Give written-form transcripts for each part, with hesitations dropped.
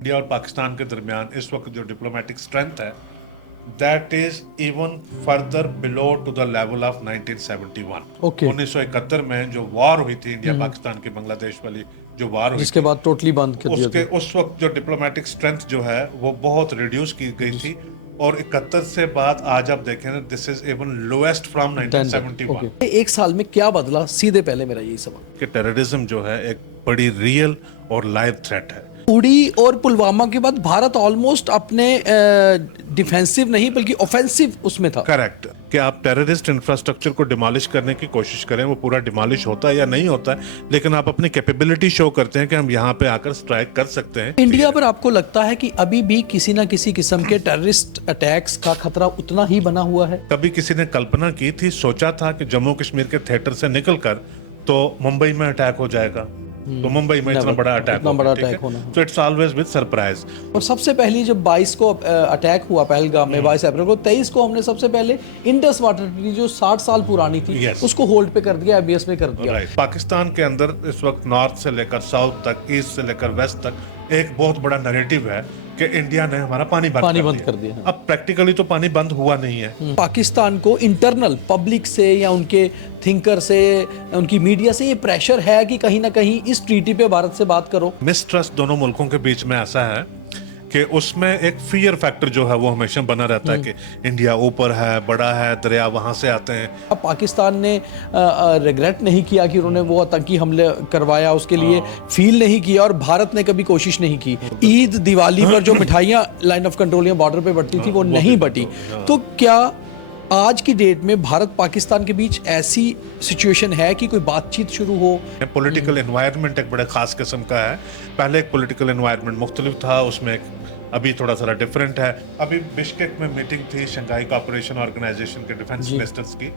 India और पाकिस्तान के दरमियान इस वक्त जो डिप्लोमेटिक स्ट्रेंथ है that is even further below to the level of 1971। Okay. 1971 में जो वॉर हुई थी इंडिया पाकिस्तान की बांग्लादेश वाली जो वॉर हुई जिसके थी, बाद टोटली बंद कर दिया उसके था। उस वक्त जो डिप्लोमेटिक स्ट्रेंथ जो है वो बहुत रिड्यूस की गई थी। और 71 से बाद आज आप देखें ना, this is even lowest from 1971। Okay. एक साल में क्या बदला, सीधे पहले मेरा यही सवाल। कि टेररिज्म जो है एक बड़ी रियल और लाइव थ्रेट है। उड़ी और पुलवामा के बाद भारत ऑलमोस्ट अपने डिफेंसिव नहीं बल्कि ऑफेंसिव उसमें था। करेक्ट। कि आप टेररिस्ट इंफ्रास्ट्रक्चर को डिमोलिश करने की कोशिश करें, वो पूरा डिमोलिश होता है या नहीं होता है, लेकिन आप अपनी कैपेबिलिटी शो करते हैं कि हम यहाँ पे आकर स्ट्राइक कर सकते हैं। इंडिया पर आपको लगता है कि अभी भी किसी ना किसी किस्म के टेररिस्ट अटैक्स का खतरा उतना ही बना हुआ है? कभी किसी ने कल्पना की थी, सोचा था कि जम्मू कश्मीर के थिएटर से निकलकर तो मुंबई में अटैक हो जाएगा, तो मुंबई में इतना बड़ा अटैक होना, तो इट्स ऑलवेज विद सरप्राइज। और सबसे पहली जब 22 को अटैक हुआ पहलगाम में 22 अप्रैल को, 23 को हमने सबसे पहले इंडस वाटर ट्रीटी जो 60 साल पुरानी थी उसको होल्ड पे कर दिया, एबीएस में कर दिया। पाकिस्तान के अंदर इस वक्त नॉर्थ से लेकर साउथ तक, ईस्ट से लेकर वेस्ट तक एक बहुत बड़ा नैरेटिव है कि इंडिया ने हमारा पानी बंद कर दिया। अब प्रैक्टिकली तो पानी बंद हुआ नहीं है। पाकिस्तान को इंटरनल पब्लिक से या उनके थिंकर से, उनकी मीडिया से ये प्रेशर है कि कहीं ना कहीं इस ट्रीटी पे भारत से बात करो। मिसट्रस्ट दोनों मुल्कों के बीच में ऐसा है कि उसमें एक फियर फैक्टर जो है वो हमेशा बना रहता है कि इंडिया ऊपर है, बड़ा है, दरिया वहां से आते हैं। अब पाकिस्तान ने रिग्रेट नहीं किया कि उन्होंने वो आतंकी हमले करवाया, उसके लिए फील नहीं किया, और भारत ने कभी कोशिश नहीं की। ईद दिवाली पर जो मिठाइयाँ लाइन ऑफ कंट्रोल या बॉर्डर पे बटती थी वो नहीं बटी। तो क्या आज की डेट में भारत पाकिस्तान के बीच ऐसी सिचुएशन है कि कोई बातचीत शुरू हो? पॉलिटिकल एनवायरनमेंट एक बड़े खास किस्म का है। पहले एक पॉलिटिकल एनवायरनमेंट मुख्तलिफ था, उसमें अभी थोड़ा सा डिफरेंट है। अभी बिश्केक में मीटिंग थी शंघाई कोऑपरेशन ऑर्गेनाइजेशन के डिफेंस मिनिस्टर्स की,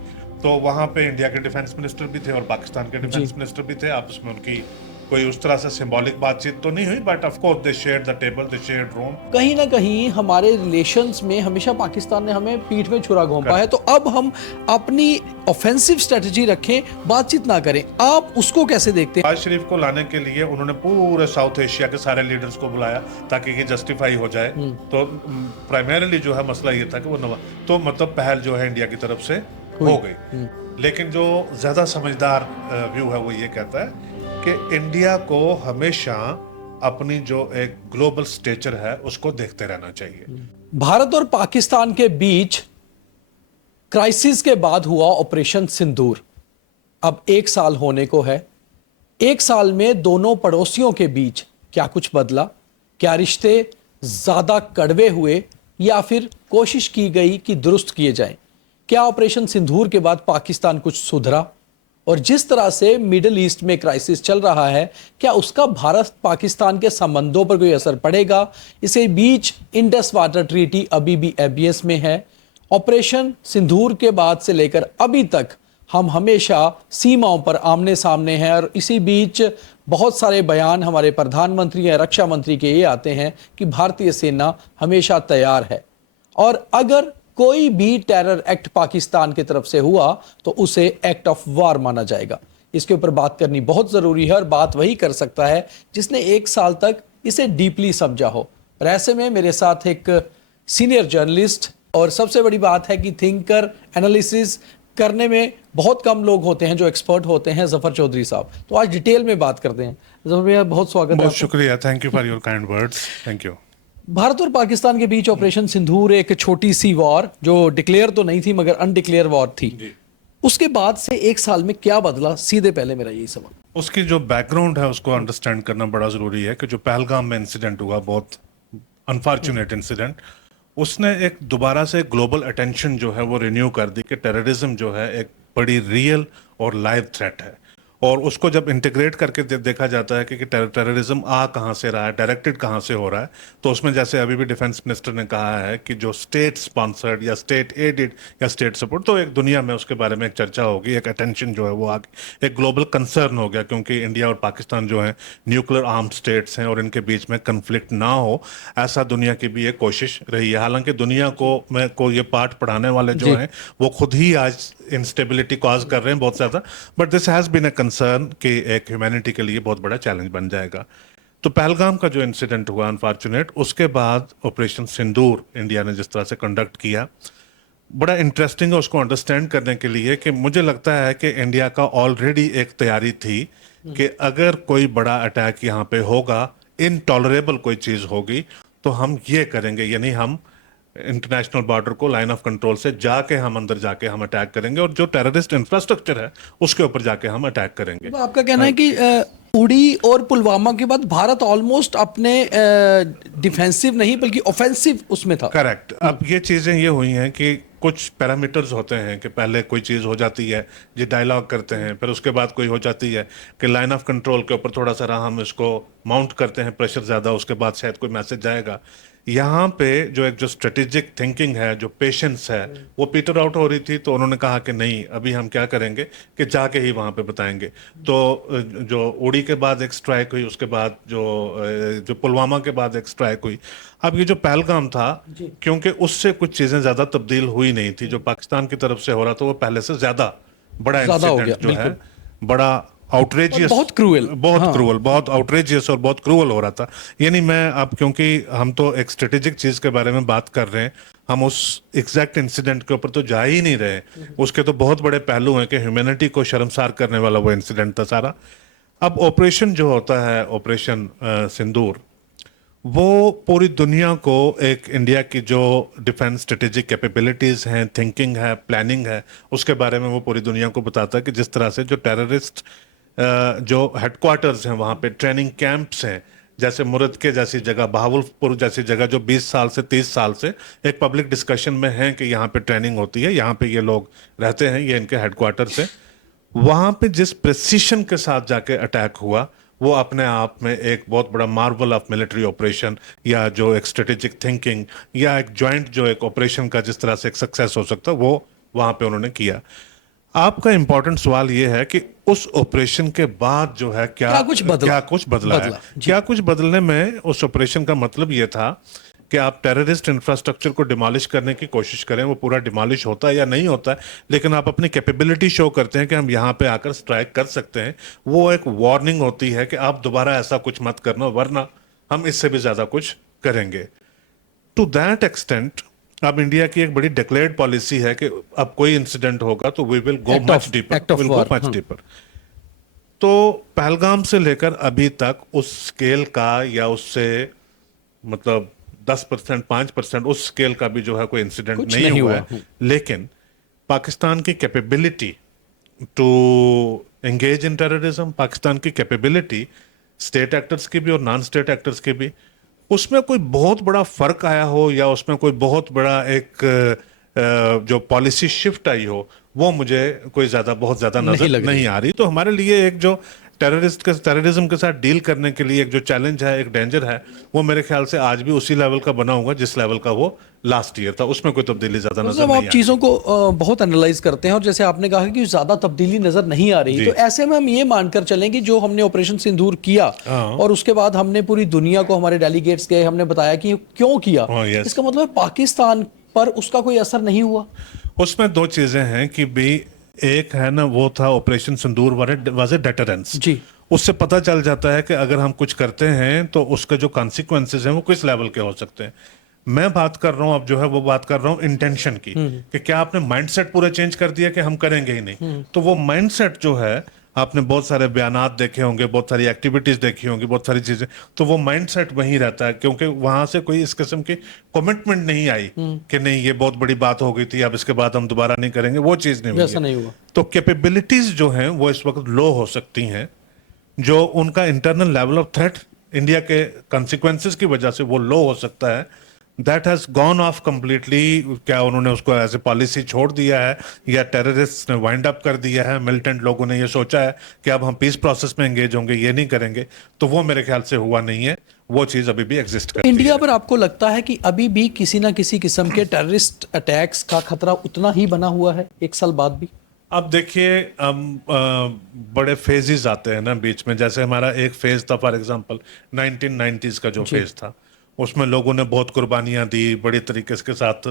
तो वहां पे इंडिया के डिफेंस मिनिस्टर भी थे और पाकिस्तान के डिफेंस मिनिस्टर भी थे। आपस में उनकी कोई उस तरह से सिंबॉलिक बातचीत तो नहीं हुई, but of course they shared the table, they shared room. कहीं ना कहीं हमारे रिलेशंस में हमेशा पाकिस्तान ने हमें पीठ में छुरा घोंपा है, तो अब हम अपनी ऑफेंसिव स्ट्रेटजी रखें, बातचीत ना करें। आप उसको कैसे देखते हैं? नवाज शरीफ को लाने के लिए उन्होंने पूरे साउथ एशिया के सारे लीडर्स को बुलाया ताकि ये जस्टिफाई हो जाए। तो प्राइमरीली जो है मसला ये था कि वो तो मतलब पहल जो है इंडिया की तरफ से हो गई। लेकिन जो ज्यादा समझदार व्यू है वो ये कहता है कि इंडिया को हमेशा अपनी जो एक ग्लोबल स्टेचर है उसको देखते रहना चाहिए। भारत और पाकिस्तान के बीच क्राइसिस के बाद हुआ ऑपरेशन सिंदूर, अब 1 साल होने को है। 1 साल में दोनों पड़ोसियों के बीच क्या कुछ बदला? क्या रिश्ते ज्यादा कड़वे हुए या फिर कोशिश की गई कि दुरुस्त किए जाएं? क्या ऑपरेशन सिंदूर के बाद पाकिस्तान कुछ सुधरा? और जिस तरह से मिडिल ईस्ट में क्राइसिस चल रहा है, क्या उसका भारत पाकिस्तान के संबंधों पर कोई असर पड़ेगा? इसे बीच इंडस वाटर ट्रीटी अभी भी एबीएस में है। ऑपरेशन सिंदूर के बाद से लेकर अभी तक हम हमेशा सीमाओं पर आमने सामने हैं, और इसी बीच बहुत सारे बयान हमारे प्रधानमंत्री या रक्षा मंत्री के ये आते हैं कि भारतीय सेना हमेशा तैयार है, और अगर कोई भी टेरर एक्ट पाकिस्तान की तरफ से हुआ तो उसे एक्ट ऑफ वार माना जाएगा। इसके ऊपर बात करनी बहुत जरूरी है, और बात वही कर सकता है जिसने 1 साल तक इसे डीपली समझा हो। और ऐसे में मेरे साथ एक सीनियर जर्नलिस्ट, और सबसे बड़ी बात है कि थिंकर, एनालिसिस करने में बहुत कम लोग होते हैं जो एक्सपर्ट होते हैं, जफर चौधरी साहब। तो आज डिटेल में बात करते हैं। जफर भैया, बहुत स्वागत है। बहुत शुक्रिया, thank you for your kind words. Thank you. Bharat और पाकिस्तान के बीच ऑपरेशन सिंदूर एक छोटी सी वॉर, जो डिक्लेयर तो नहीं थी मगर अनडिक्लेयर वॉर थी, उसके बाद से 1 साल में क्या बदला? सीधे पहले मेरा यही सवाल। उसकी जो बैकग्राउंड है उसको अंडरस्टैंड करना बड़ा जरूरी है कि जो पहलगाम में इंसिडेंट हुआ, बहुत अनफॉर्चुनेट इंसिडेंट, उसने एक दोबारा से ग्लोबल अटेंशन जो है वो रिन्यू कर दी कि टेररिज्म जो है एक बड़ी रियल और लाइव थ्रेट है। और उसको जब इंटीग्रेट करके देखा जाता है कि टेररिज्म आ कहाँ से रहा है, डायरेक्टेड कहाँ से हो रहा है, तो उसमें जैसे अभी भी डिफेंस मिनिस्टर ने कहा है कि जो स्टेट स्पॉन्सर्ड या स्टेट एडेड या स्टेट सपोर्ट, तो एक दुनिया में उसके बारे में एक चर्चा होगी, एक अटेंशन जो है वो आगे एक ग्लोबल कंसर्न हो गया, क्योंकि इंडिया और पाकिस्तान जो है न्यूक्लियर आर्म स्टेट्स हैं और इनके बीच में कन्फ्लिक्ट ना हो, ऐसा दुनिया की भी एक कोशिश रही है। हालांकि दुनिया को ये पाठ पढ़ाने वाले जो हैं वो खुद ही आज इंस्टेबिलिटी कॉज कर रहे हैं बहुत ज्यादा, but this has been a concern कि एक ह्यूमैनिटी के लिए बहुत बड़ा चैलेंज बन जाएगा। तो पहलगाम का जो इंसिडेंट हुआ अनफॉर्चुनेट, उसके बाद ऑपरेशन सिंदूर इंडिया ने जिस तरह से कंडक्ट किया, बड़ा इंटरेस्टिंग है उसको अंडरस्टैंड करने के लिए कि मुझे लगता है कि इंडिया का ऑलरेडी एक तैयारी थी कि अगर कोई बड़ा अटैक यहाँ पे होगा, इनटॉलरेबल कोई चीज़ होगी, तो हम ये करेंगे, यानी हम इंटरनेशनल बॉर्डर को लाइन ऑफ कंट्रोल से जाके हम अंदर जाके हम अटैक करेंगे और जो टेररिस्ट इंफ्रास्ट्रक्चर है उसके ऊपर जाके हम अटैक करेंगे। तो आपका कहना है कि उड़ी और पुलवामा के बाद भारत ऑलमोस्ट अपने डिफेंसिव नहीं बल्कि ऑफेंसिव उसमें था। करेक्ट। अब ये चीजें ये हुई हैं कि कुछ पैरामीटर्स होते हैं कि पहले कोई चीज हो जाती है जी, डायलॉग करते हैं, फिर उसके बाद कोई हो जाती है कि लाइन ऑफ कंट्रोल के ऊपर थोड़ा सा हम इसको माउंट करते हैं प्रेशर ज्यादा, उसके बाद शायद कोई मैसेज जाएगा। यहाँ पे जो एक जो स्ट्रेटेजिक थिंकिंग है, जो पेशेंस है, वो पीटर आउट हो रही थी। तो उन्होंने कहा कि नहीं, अभी हम क्या करेंगे कि जाके ही वहां पे बताएंगे। तो जो उड़ी के बाद एक स्ट्राइक हुई, उसके बाद जो पुलवामा के बाद एक स्ट्राइक हुई। अब ये जो पहलगाम था, क्योंकि उससे कुछ चीजें ज्यादा तब्दील हुई नहीं थी, जो पाकिस्तान की तरफ से हो रहा था वो पहले से ज्यादा बड़ा ज्यादा हो इंसिडेंट गया, जो है, बड़ा आउटरेजियस, बहुत क्रूअल, बहुत हाँ। क्रूअल, बहुत आउटरेजियस और बहुत क्रूअल हो रहा था। यानी मैं अब, क्योंकि हम तो एक स्ट्रेटेजिक चीज के बारे में बात कर रहे हैं, हम उस एग्जैक्ट इंसिडेंट के ऊपर तो जा ही नहीं रहे। उसके तो बहुत बड़े पहलू हैं कि ह्यूमैनिटी को शर्मसार करने वाला वो इंसिडेंट था सारा। अब ऑपरेशन जो होता है, ऑपरेशन सिंदूर, वो पूरी दुनिया को एक इंडिया की जो डिफेंस स्ट्रेटेजिक कैपेबिलिटीज हैं, थिंकिंग है, प्लानिंग है, उसके बारे में वो पूरी दुनिया को बताता है कि जिस तरह से जो टेररिस्ट जो हेडक्वार्टर्स हैं, वहाँ पे ट्रेनिंग कैंप्स हैं, जैसे मुरद के जैसी जगह, बहावलपुर जैसी जगह, जो 20 साल से 30 साल से एक पब्लिक डिस्कशन में है कि यहाँ पे ट्रेनिंग होती है, यहाँ पे ये लोग रहते हैं, ये इनके हेडक्वार्टर्स हैं। वहाँ पे जिस प्रिसीशन के साथ जाके अटैक हुआ, वो अपने आप में एक बहुत बड़ा मार्वल ऑफ मिलिट्री ऑपरेशन, या जो एक स्ट्रेटेजिक थिंकिंग, या एक जॉइंट जो एक ऑपरेशन का जिस तरह से एक सक्सेस हो सकता, वो वहाँ पे उन्होंने किया। आपका इंपॉर्टेंट सवाल ये है कि उस ऑपरेशन के बाद जो है क्या कुछ बदला, क्या कुछ बदला है। क्या कुछ बदलने में उस ऑपरेशन का मतलब ये था कि आप टेररिस्ट इंफ्रास्ट्रक्चर को डिमोलिश करने की कोशिश करें, वो पूरा डिमोलिश होता है या नहीं होता है, लेकिन आप अपनी कैपेबिलिटी शो करते हैं कि हम यहाँ पे आकर स्ट्राइक कर सकते हैं। वो एक वार्निंग होती है कि आप दोबारा ऐसा कुछ मत करना, वरना हम इससे भी ज्यादा कुछ करेंगे। टू दैट एक्सटेंट अब इंडिया की एक बड़ी डिक्लेयर्ड पॉलिसी है कि अब कोई इंसिडेंट होगा तो we will go much deeper, will go much deeper. तो पहलगाम से लेकर अभी तक उस स्केल का, या उससे मतलब 10%, 5% उस स्केल का भी जो है कोई इंसिडेंट नहीं हुआ है। लेकिन पाकिस्तान की capability to engage in terrorism, Pakistan की कैपेबिलिटी स्टेट एक्टर्स की भी और नॉन स्टेट एक्टर्स की भी, उसमें कोई बहुत बड़ा फर्क आया हो, या उसमें कोई बहुत बड़ा एक जो पॉलिसी शिफ्ट आई हो, वो मुझे कोई ज्यादा बहुत ज्यादा नजर नहीं आ रही। तो हमारे लिए एक जो टेररिज्म के साथ डील करने के लिए एक जो चैलेंज है, एक डेंजर है, वो मेरे ख्याल से आज भी उसी लेवल का बना होगा जिस लेवल का वो लास्ट ईयर था। उसमें कोई तब्दीली ज्यादा नजर नहीं आ रही। आप चीजों को बहुत एनालाइज करते हैं और जैसे आपने कहा कि ज्यादा तब्दीली नजर नहीं आ रही, तो ऐसे में हम ये मानकर चलें कि जो हमने ऑपरेशन सिंदूर किया और उसके बाद हमने पूरी दुनिया को, हमारे डेलीगेट्स गए, हमने बताया कि क्यों किया, इसका मतलब पाकिस्तान पर उसका कोई असर नहीं हुआ। उसमें दो चीजें हैं कि भी एक है ना, वो था operation Sindoor was a deterrence ji. उससे पता चल जाता है कि अगर हम कुछ करते हैं तो उसके जो कॉन्सिक्वेंसेज हैं वो किस लेवल के हो सकते हैं। मैं बात कर रहा हूं अब जो है, वो बात कर रहा हूं इंटेंशन की, कि क्या आपने माइंडसेट पूरा चेंज कर दिया कि हम करेंगे ही नहीं। तो वो माइंडसेट जो है, आपने बहुत सारे बयानात देखे होंगे, बहुत सारी एक्टिविटीज देखी होंगी, बहुत सारी चीजें, तो वो माइंडसेट वहीं रहता है, क्योंकि वहां से कोई इस किस्म की कमिटमेंट नहीं आई कि नहीं ये बहुत बड़ी बात हो गई थी, अब इसके बाद हम दोबारा नहीं करेंगे, वो चीज नहीं हुई। तो कैपेबिलिटीज जो हैं वो इस वक्त लो हो सकती हैं, जो उनका internal level of threat India के कॉन्सिक्वेंसेज की वजह से वो लो हो सकता है। That has gone of completely. क्या उन्होंने उसको एज ए पॉलिसी छोड़ दिया है, या टेररिस्ट ने वाइंड अप कर दिया है? मिलिटेंट लोगों ने ये सोचा है कि अब हम पीस प्रोसेस में एंगेज होंगे, ये नहीं करेंगे, तो वो मेरे ख्याल से हुआ नहीं है। वो चीज अभी भी एग्जिस्ट करती है। इंडिया पर आपको लगता है कि अभी भी किसी ना किसी किस्म के टेररिस्ट अटैक्स का खतरा उतना ही बना हुआ है एक साल बाद भी? अब देखिए, बड़े फेजेस आते हैं ना बीच में। जैसे हमारा एक फेज था, फॉर एग्जांपल 1990s का जो फेज था, उसमें लोगों ने बहुत कुर्बानियां दी, बड़ी तरीके के साथ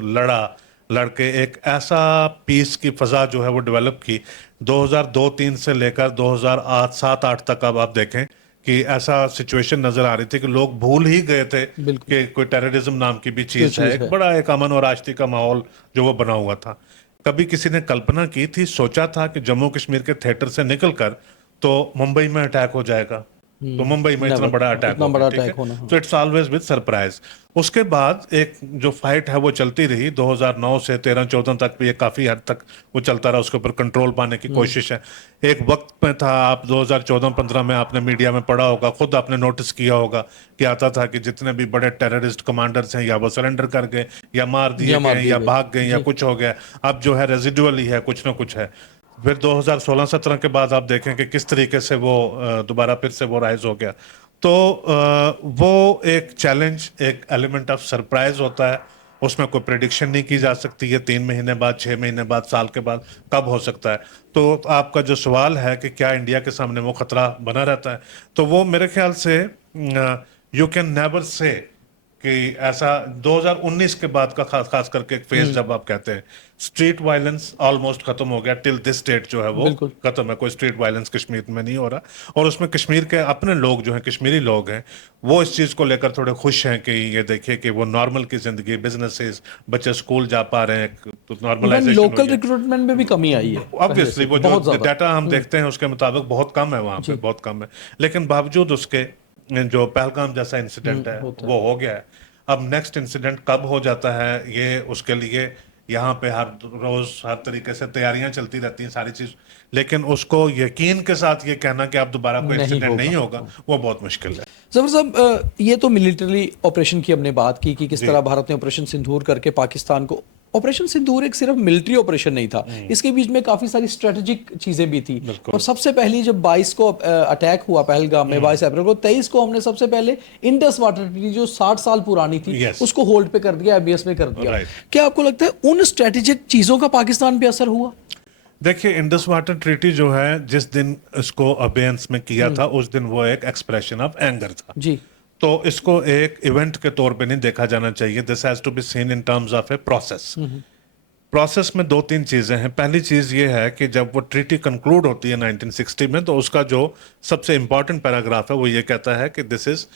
लड़के एक ऐसा पीस की फजा जो है वो डेवलप की। 2002-03 से लेकर 2008-07-08 तक अब आप देखें कि ऐसा सिचुएशन नजर आ रही थी कि लोग भूल ही गए थे बिल्कुल। कि कोई टेररिज्म नाम की भी चीज चीज़ है, है। एक बड़ा एक अमन और आश्ती का माहौल जो वो बना हुआ था। कभी किसी ने कल्पना की थी, सोचा था कि जम्मू कश्मीर के थिएटर से निकलकर तो मुंबई में अटैक हो जाएगा, तो मुंबई में इतना नेवर, बड़ा अटैक इतना होगा, बड़ा ठीक है। अटैक होना, हाँ। तो इट्स ऑलवेज विद सरप्राइज। उसके बाद एक जो फाइट है वो चलती रही 2009 से 13-14 तक भी, ये काफी हद तक वो चलता रहा, उसके ऊपर कंट्रोल पाने की कोशिश है। एक वक्त में था, आप 2014-15 में आपने मीडिया में पढ़ा होगा, खुद आपने नोटिस किया होगा कि आता था कि जितने भी बड़े टेररिस्ट कमांडर्स हैं या वो सरेंडर कर गए या मार दिए या मार गए दिए या गए। भाग गए या जी। कुछ हो गया। अब जो है रेजिडुअल ही है, कुछ ना कुछ है। फिर 2016-17 के बाद आप देखें कि किस तरीके से वो दोबारा फिर से वो राइज हो गया। तो वो एक चैलेंज, एक एलिमेंट ऑफ सरप्राइज होता है, उसमें कोई प्रिडिक्शन नहीं की जा सकती है 3 महीने बाद, 6 महीने बाद, साल के बाद कब हो सकता है। तो आपका जो सवाल है कि क्या इंडिया के सामने वो खतरा बना रहता है, तो वो मेरे ख्याल से यू कैन नेवर से कि ऐसा 2019 के बाद का खास करके एक फेज जब आप कहते हैं स्ट्रीट वायलेंस ऑलमोस्ट खत्म हो गया, टिल दिस डेट जो है वो बिल्कुल। खत्म है, कोई स्ट्रीट वायलेंस कश्मीर में नहीं हो रहा। और उसमें कश्मीर के अपने लोग जो हैं, कश्मीरी लोग हैं, वो इस चीज को लेकर थोड़े खुश हैं कि ये देखिए कि वो नॉर्मल की जिंदगी, बिजनेसेस, बच्चे स्कूल जा पा रहे हैं, तो इवन नॉर्मलाइजेशन लोकल हुई है। रिक्रूटमेंट में भी कमी आई है पहले ऑब्वियसली से, वो जो बहुत ज्यादा। डाटा हम देखते हैं उसके मुताबिक बहुत कम है, वहां पे बहुत कम है। लेकिन बावजूद उसके जो पहलगाम जैसा इंसिडेंट है होता वो हो गया है। अब नेक्स्ट इंसिडेंट कब हो जाता है, ये उसके लिए यहाँ पे हर रोज हर तरीके से तैयारियां चलती रहती हैं, सारी चीज। लेकिन उसको यकीन के साथ ये कहना कि अब दोबारा कोई नहीं इंसिडेंट होगा। नहीं होगा, वो बहुत मुश्किल है। जबर साहब, ये तो मिलिट्री ऑपरेशन की हमने बात की कि किस जी। तरह भारत ने ऑपरेशन सिंदूर करके पाकिस्तान को, ऑपरेशन सिंदूर एक सिर्फ मिलिट्री ऑपरेशन नहीं था, इसके बीच में काफी सारी स्ट्रेटेजिक चीजें भी थी। बिल्कुल। और सबसे पहली जब 22 को अटैक हुआ पहलगाम में, 22 अप्रैल को, 23 को हमने सबसे पहले इंडस वाटर ट्रीटी जो 60 साल पुरानी थी, Yes. उसको होल्ड पे कर दिया, एबीएस में कर दिया। Right. क्या आपको लगता है उन स्ट्रेटेजिक चीजों का पाकिस्तान पे असर हुआ? देखिए, इंडस वाटर ट्रीटी जो है, जिस दिन इसको अबेयंस में किया था, उस दिन वो एक एक्सप्रेशन ऑफ एंगर था। जी। तो इसको एक इवेंट के तौर पे नहीं देखा जाना चाहिए। This has to be seen in terms of a process. Process में 2-3 चीजें हैं। पहली चीज ये है कि जब वो ट्रीटी कंक्लूड होती है 1960 में, तो उसका जो सबसे इंपॉर्टेंट पैराग्राफ है वो ये कहता है कि this is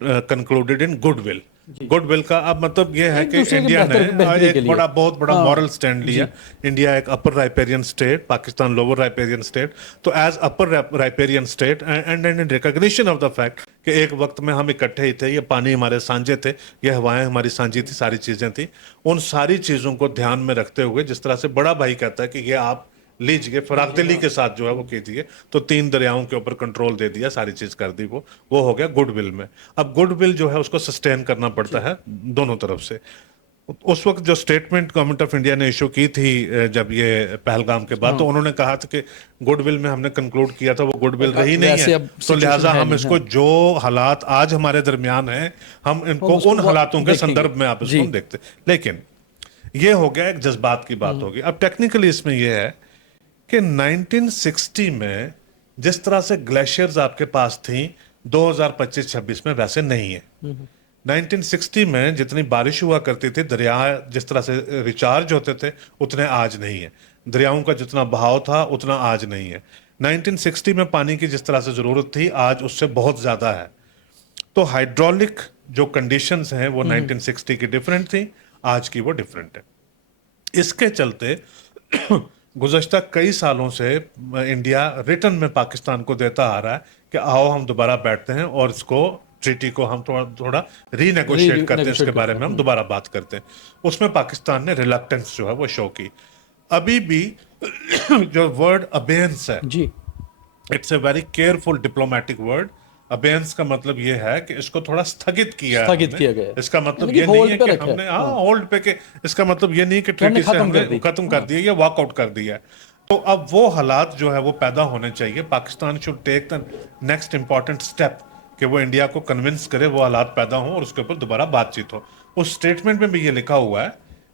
concluded in goodwill. Goodwill का अब मतलब ये है एक कि दूसरे के इंडिया ने बेहतरी के एक लिए। बहुत बड़ा हाँ। मॉरल स्टैंड लिया। इंडिया एक upper riparian state, Pakistan lower riparian state. तो as upper riparian state and in recognition of the fact कि एक वक्त में हम इकट्ठे ही थे, ये पानी हमारे साझे थे, ये हवाएं हमारी साझी थी, सारी चीजें थी। उन सारी चीजों को ध्यान में रखते हुए, जिस तरह से बड़ा भाई कहता है कि ये आप लीजिए, फरागदिली के साथ जो है वो कीजिए, तो 3 दरियाओं के ऊपर कंट्रोल दे दिया, सारी चीज कर दी, वो हो गया गुडविल में। अब गुडविल जो है उसको सस्टेन करना पड़ता है दोनों तरफ से। उस वक्त जो स्टेटमेंट गवर्नमेंट ऑफ इंडिया ने इशू की थी जब ये पहलगाम के बाद, तो उन्होंने कहा था कि गुडविल में हमने कंक्लूड किया था, वो गुडविल रही नहीं वैसे है, अब तो लिहाजा situation है हम नहीं, इसको हाँ। जो हालात आज हमारे दरमियान हैं, हम इनको उसको उन हालातों के देखेंगे। संदर्भ में आप जी। इसको हम देखते। लेकिन ये हो गया, एक जज्बात की बात होगी। अब टेक्निकली इसमें यह है कि 1960 में जिस तरह से ग्लेशियर्स आपके पास थी, 2025-26 में वैसे नहीं है। 1960 में जितनी बारिश हुआ करती थी, दरिया जिस तरह से रिचार्ज होते थे, उतने आज नहीं है। दरियाओं का जितना बहाव था उतना आज नहीं है। 1960 में पानी की जिस तरह से जरूरत थी, आज उससे बहुत ज्यादा है। तो हाइड्रोलिक जो कंडीशंस हैं वो 1960 की डिफरेंट थी, आज की वो डिफरेंट है। इसके चलते गुज़श्ता कई सालों से इंडिया रिटर्न में पाकिस्तान को देता आ रहा है कि आओ हम दोबारा बैठते हैं और इसको ट्रीटी को हम थोड़ा रीनेगोशिएट करते हैं, इसके बारे में हम दोबारा बात करते हैं। उसमें पाकिस्तान ने रिलक्टेंस जो है वो शो की। अभी भी जो वर्ड अबेयंस है, जी। It's a very careful diplomatic word. Abeyance का मतलब ये है कि इसको थोड़ा स्थगित किया है स्थगित हमने। किया गया है। इसका मतलब यानी ये कि नहीं hold है पे कि रखा है। हमने होल्ड पे के, इसका मतलब ये नहीं कि ट्रीटी से खत्म हमने कर दी। खत्म कर दिया या वॉकआउट कर दिया है। तो अब वो हालात जो है वो पैदा होने चाहिए। Pakistan should take the next important step कि वो इंडिया को कन्विंस करे, वो हालात पैदा हों और उसके ऊपर दोबारा बातचीत हो। उस स्टेटमेंट में भी ये लिखा हुआ है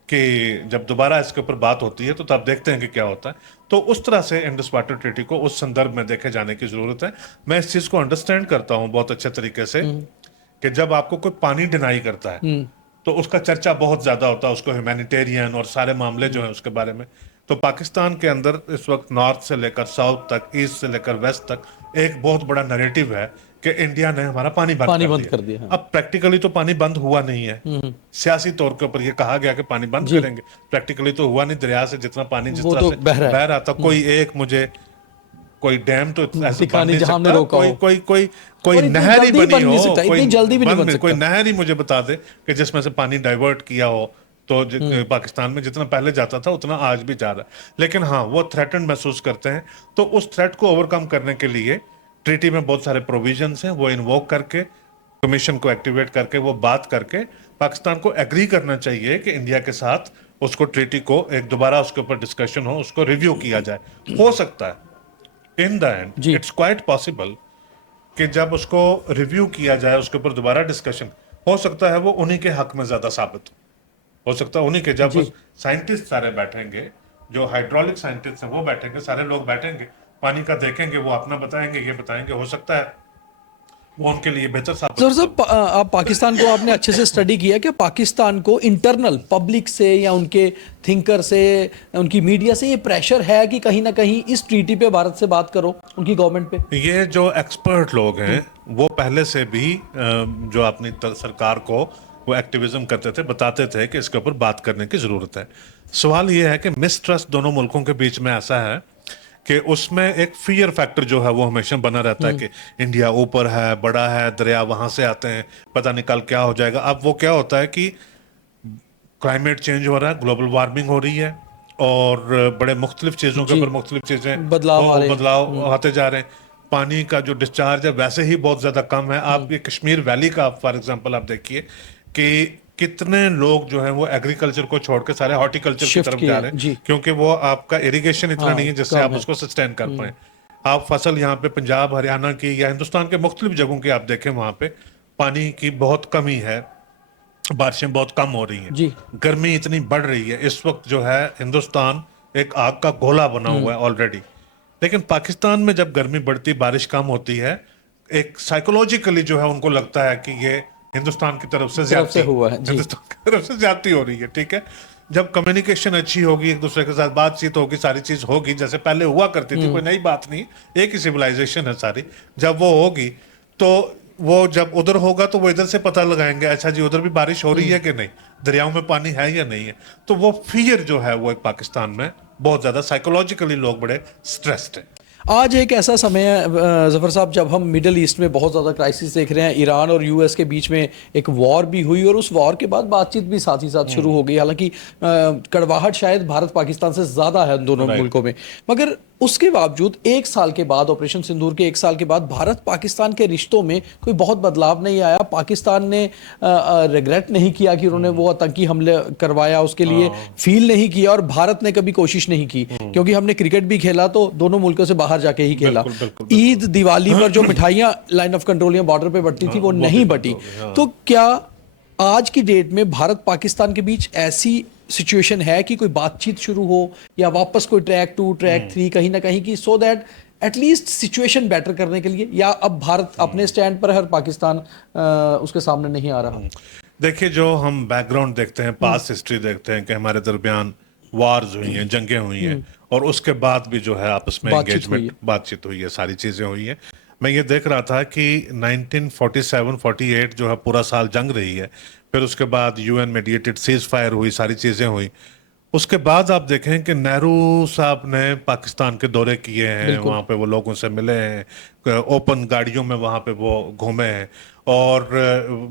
कि जब दोबारा इसके ऊपर बात होती है तो तब देखते हैं कि क्या होता है। तो उस तरह से इंडस वाटर ट्रीटी को उस संदर्भ में देखे जाने की जरूरत है। मैं इस चीज को अंडरस्टैंड करता हूं बहुत अच्छे तरीके से कि जब आपको कोई पानी डिनाई करता है तो उसका चर्चा बहुत ज्यादा होता है, उसको ह्यूमैनिटेरियन और सारे मामले जो हैं उसके बारे में। तो पाकिस्तान के अंदर इस वक्त नॉर्थ से लेकर साउथ तक, ईस्ट से लेकर वेस्ट तक एक बहुत बड़ा नैरेटिव है कि इंडिया ने हमारा पानी पानी बंद बंद कर दिया, हाँ। अब प्रैक्टिकली तो पानी बंद हुआ नहीं है, सियासी तौर के ऊपर ये कहा गया कि पानी बंद जी। करेंगे, प्रैक्टिकली तो हुआ नहीं। दरिया से जितना पानी जिस वो तरह तो से बह रहा है। बह रहा था, कोई एक मुझे कोई डैम तो ऐसा दिखा बन नहीं नहीं जहां हमने सकता, रोका कोई हो। कोई कोई कोई और इतनी नहर ही जल्दी बनी बन नहीं हो, सकता, कोई इतनी जल्दी भी नहीं बन कोई सकता। नहर ही मुझे बता दे कि जिसमें से पानी डाइवर्ट किया हो, तो पाकिस्तान में जितना पहले जाता था उतना आज भी जा रहा है। लेकिन हाँ, वो थ्रेटन महसूस करते हैं, तो उस थ्रेट को ओवरकम करने के लिए ट्रीटी में बहुत सारे प्रोविजंस हैं, वो इन्वोक करके कमीशन को एक्टिवेट करके वो बात करके पाकिस्तान को एग्री करना चाहिए कि इंडिया के साथ उसको ट्रीटी को एक दोबारा उसके ऊपर डिस्कशन हो, उसको रिव्यू किया जाए। हो सकता है इन द एंड जी। इट्स क्वाइट पॉसिबल कि जब उसको रिव्यू किया जाए, उसके ऊपर दोबारा डिस्कशन हो सकता है, वो उन्हीं के हक में ज्यादा साबित हो सकता है। उन्हीं के जब जी। साइंटिस्ट सारे बैठेंगे, जो हाइड्रोलिक साइंटिस्ट हैं वो बैठेंगे, सारे लोग बैठेंगे, पानी का देखेंगे, वो अपना बताएंगे, ये बताएंगे, हो सकता है वो उनके लिए बेहतर साबित सर हो। साहब, आप पाकिस्तान को आपने अच्छे से स्टडी किया कि पाकिस्तान को इंटरनल पब्लिक से या उनके थिंकर से, उनकी मीडिया से ये प्रेशर है कि कहीं ना कहीं इस ट्रीटी पे भारत से बात करो, उनकी गवर्नमेंट पे? ये जो एक्सपर्ट लोग हैं वो पहले से भी जो अपनी सरकार को वो एक्टिविज्म करते थे, बताते थे कि इसके ऊपर बात करने की जरूरत है। सवाल ये है कि मिसट्रस्ट दोनों मुल्कों के बीच में ऐसा है कि उसमें एक फियर फैक्टर जो है वो हमेशा बना रहता है कि इंडिया ऊपर है, बड़ा है, दरिया वहां से आते हैं, पता नहीं कल क्या हो जाएगा। अब वो क्या होता है कि क्लाइमेट चेंज हो रहा है, ग्लोबल वार्मिंग हो रही है, और बड़े मुख्तलिफ चीज़ों के जी। ऊपर मुख्तलिफ चीज़ें बदलाव आ रहे हैं। बदलाव आते जा रहे हैं। पानी का जो डिस्चार्ज है वैसे ही बहुत ज़्यादा कम है। आप ये कश्मीर वैली का फॉर एग्जांपल आप देखिए कि कितने लोग जो है वो एग्रीकल्चर को छोड़ के सारे हॉर्टिकल्चर की Shift तरफ किए जा हैं, रहे हैं, जी। क्योंकि वो आपका इरिगेशन इतना हाँ, नहीं है जिससे कम आप है। उसको सस्टेन कर पाए। आप फसल यहाँ पे पंजाब हरियाणा की या हिंदुस्तान के मुख्तलिफ जगहों की आप देखें, वहां पे पानी की बहुत कमी है, बारिशें बहुत कम हो रही हैं, जी। गर्मी इतनी बढ़ रही है। इस वक्त जो है हिंदुस्तान एक आग का गोला बना हुआ है ऑलरेडी। लेकिन पाकिस्तान में जब गर्मी बढ़ती, बारिश कम होती है, एक साइकोलॉजिकली जो है उनको लगता है कि ये हिंदुस्तान की तरफ से तरफ से ज्यादती हुआ है, जी। हिंदुस्तान की तरफ से ज्यादती हो रही है। ठीक है, जब कम्युनिकेशन अच्छी होगी, एक दूसरे के साथ बातचीत होगी, सारी चीज होगी जैसे पहले हुआ करती थी, कोई नई बात नहीं, एक ही सिविलाइजेशन है सारी, जब वो होगी तो वो जब उधर होगा तो वो इधर से पता लगाएंगे, अच्छा जी उधर भी बारिश हो रही है कि नहीं, दरियाओं में पानी है या नहीं है। तो वो फियर जो है वो एक पाकिस्तान में बहुत ज्यादा साइकोलॉजिकली लोग बड़े स्ट्रेस्ड हैं। आज एक ऐसा समय है जफर साहब, जब हम मिडल ईस्ट में बहुत ज़्यादा क्राइसिस देख रहे हैं। ईरान और यूएस के बीच में एक वॉर भी हुई और उस वॉर के बाद बातचीत भी साथ ही साथ शुरू हो गई। हालांकि कड़वाहट शायद भारत पाकिस्तान से ज़्यादा है दोनों मुल्कों में, मगर उसके बावजूद एक साल के बाद, ऑपरेशन सिंदूर के एक साल के बाद, भारत पाकिस्तान के रिश्तों में कोई बहुत बदलाव नहीं आया। पाकिस्तान ने रिग्रेट नहीं किया कि उन्होंने वो आतंकी हमले करवाया, उसके लिए फील नहीं किया, और भारत ने कभी कोशिश नहीं की, क्योंकि हमने क्रिकेट भी खेला तो दोनों मुल्कों से बाहर जाके ही खेला। बिल्कुल, बिल्कुल, बिल्कुल। ईद दिवाली पर जो मिठाइयां लाइन ऑफ कंट्रोल या बॉर्डर पे बटती थी वो नहीं बटी। तो क्या आज की डेट में भारत पाकिस्तान के बीच ऐसी सिचुएशन है कि कोई बातचीत शुरू हो या वापस कोई ट्रैक 2 ट्रैक 3 कहीं ना कहीं की, so that at least situation better करने के लिए, या अब भारत अपने स्टैंड पर है, पाकिस्तान उसके सामने नहीं आ रहा? देखिए, जो हम बैकग्राउंड देखते हैं, पास्ट हिस्ट्री देखते हैं कि हमारे दरमियान वार्स हुई हैं, जंगें हुई हैं, और उसके बाद भी जो है आपस में एंगेजमेंट, बातचीत हुई है, सारी चीजें हुई हैं। मैं ये देख रहा था कि 1947-48 जो है पूरा साल जंग रही है, फिर उसके बाद यूएन मेडिएटेड सीज फायर हुई, सारी चीजें हुई। उसके बाद आप देखें कि नेहरू साहब ने पाकिस्तान के दौरे किए हैं, वहाँ पे वो लोगों से मिले हैं, ओपन गाड़ियों में वहाँ पे वो घूमे हैं, और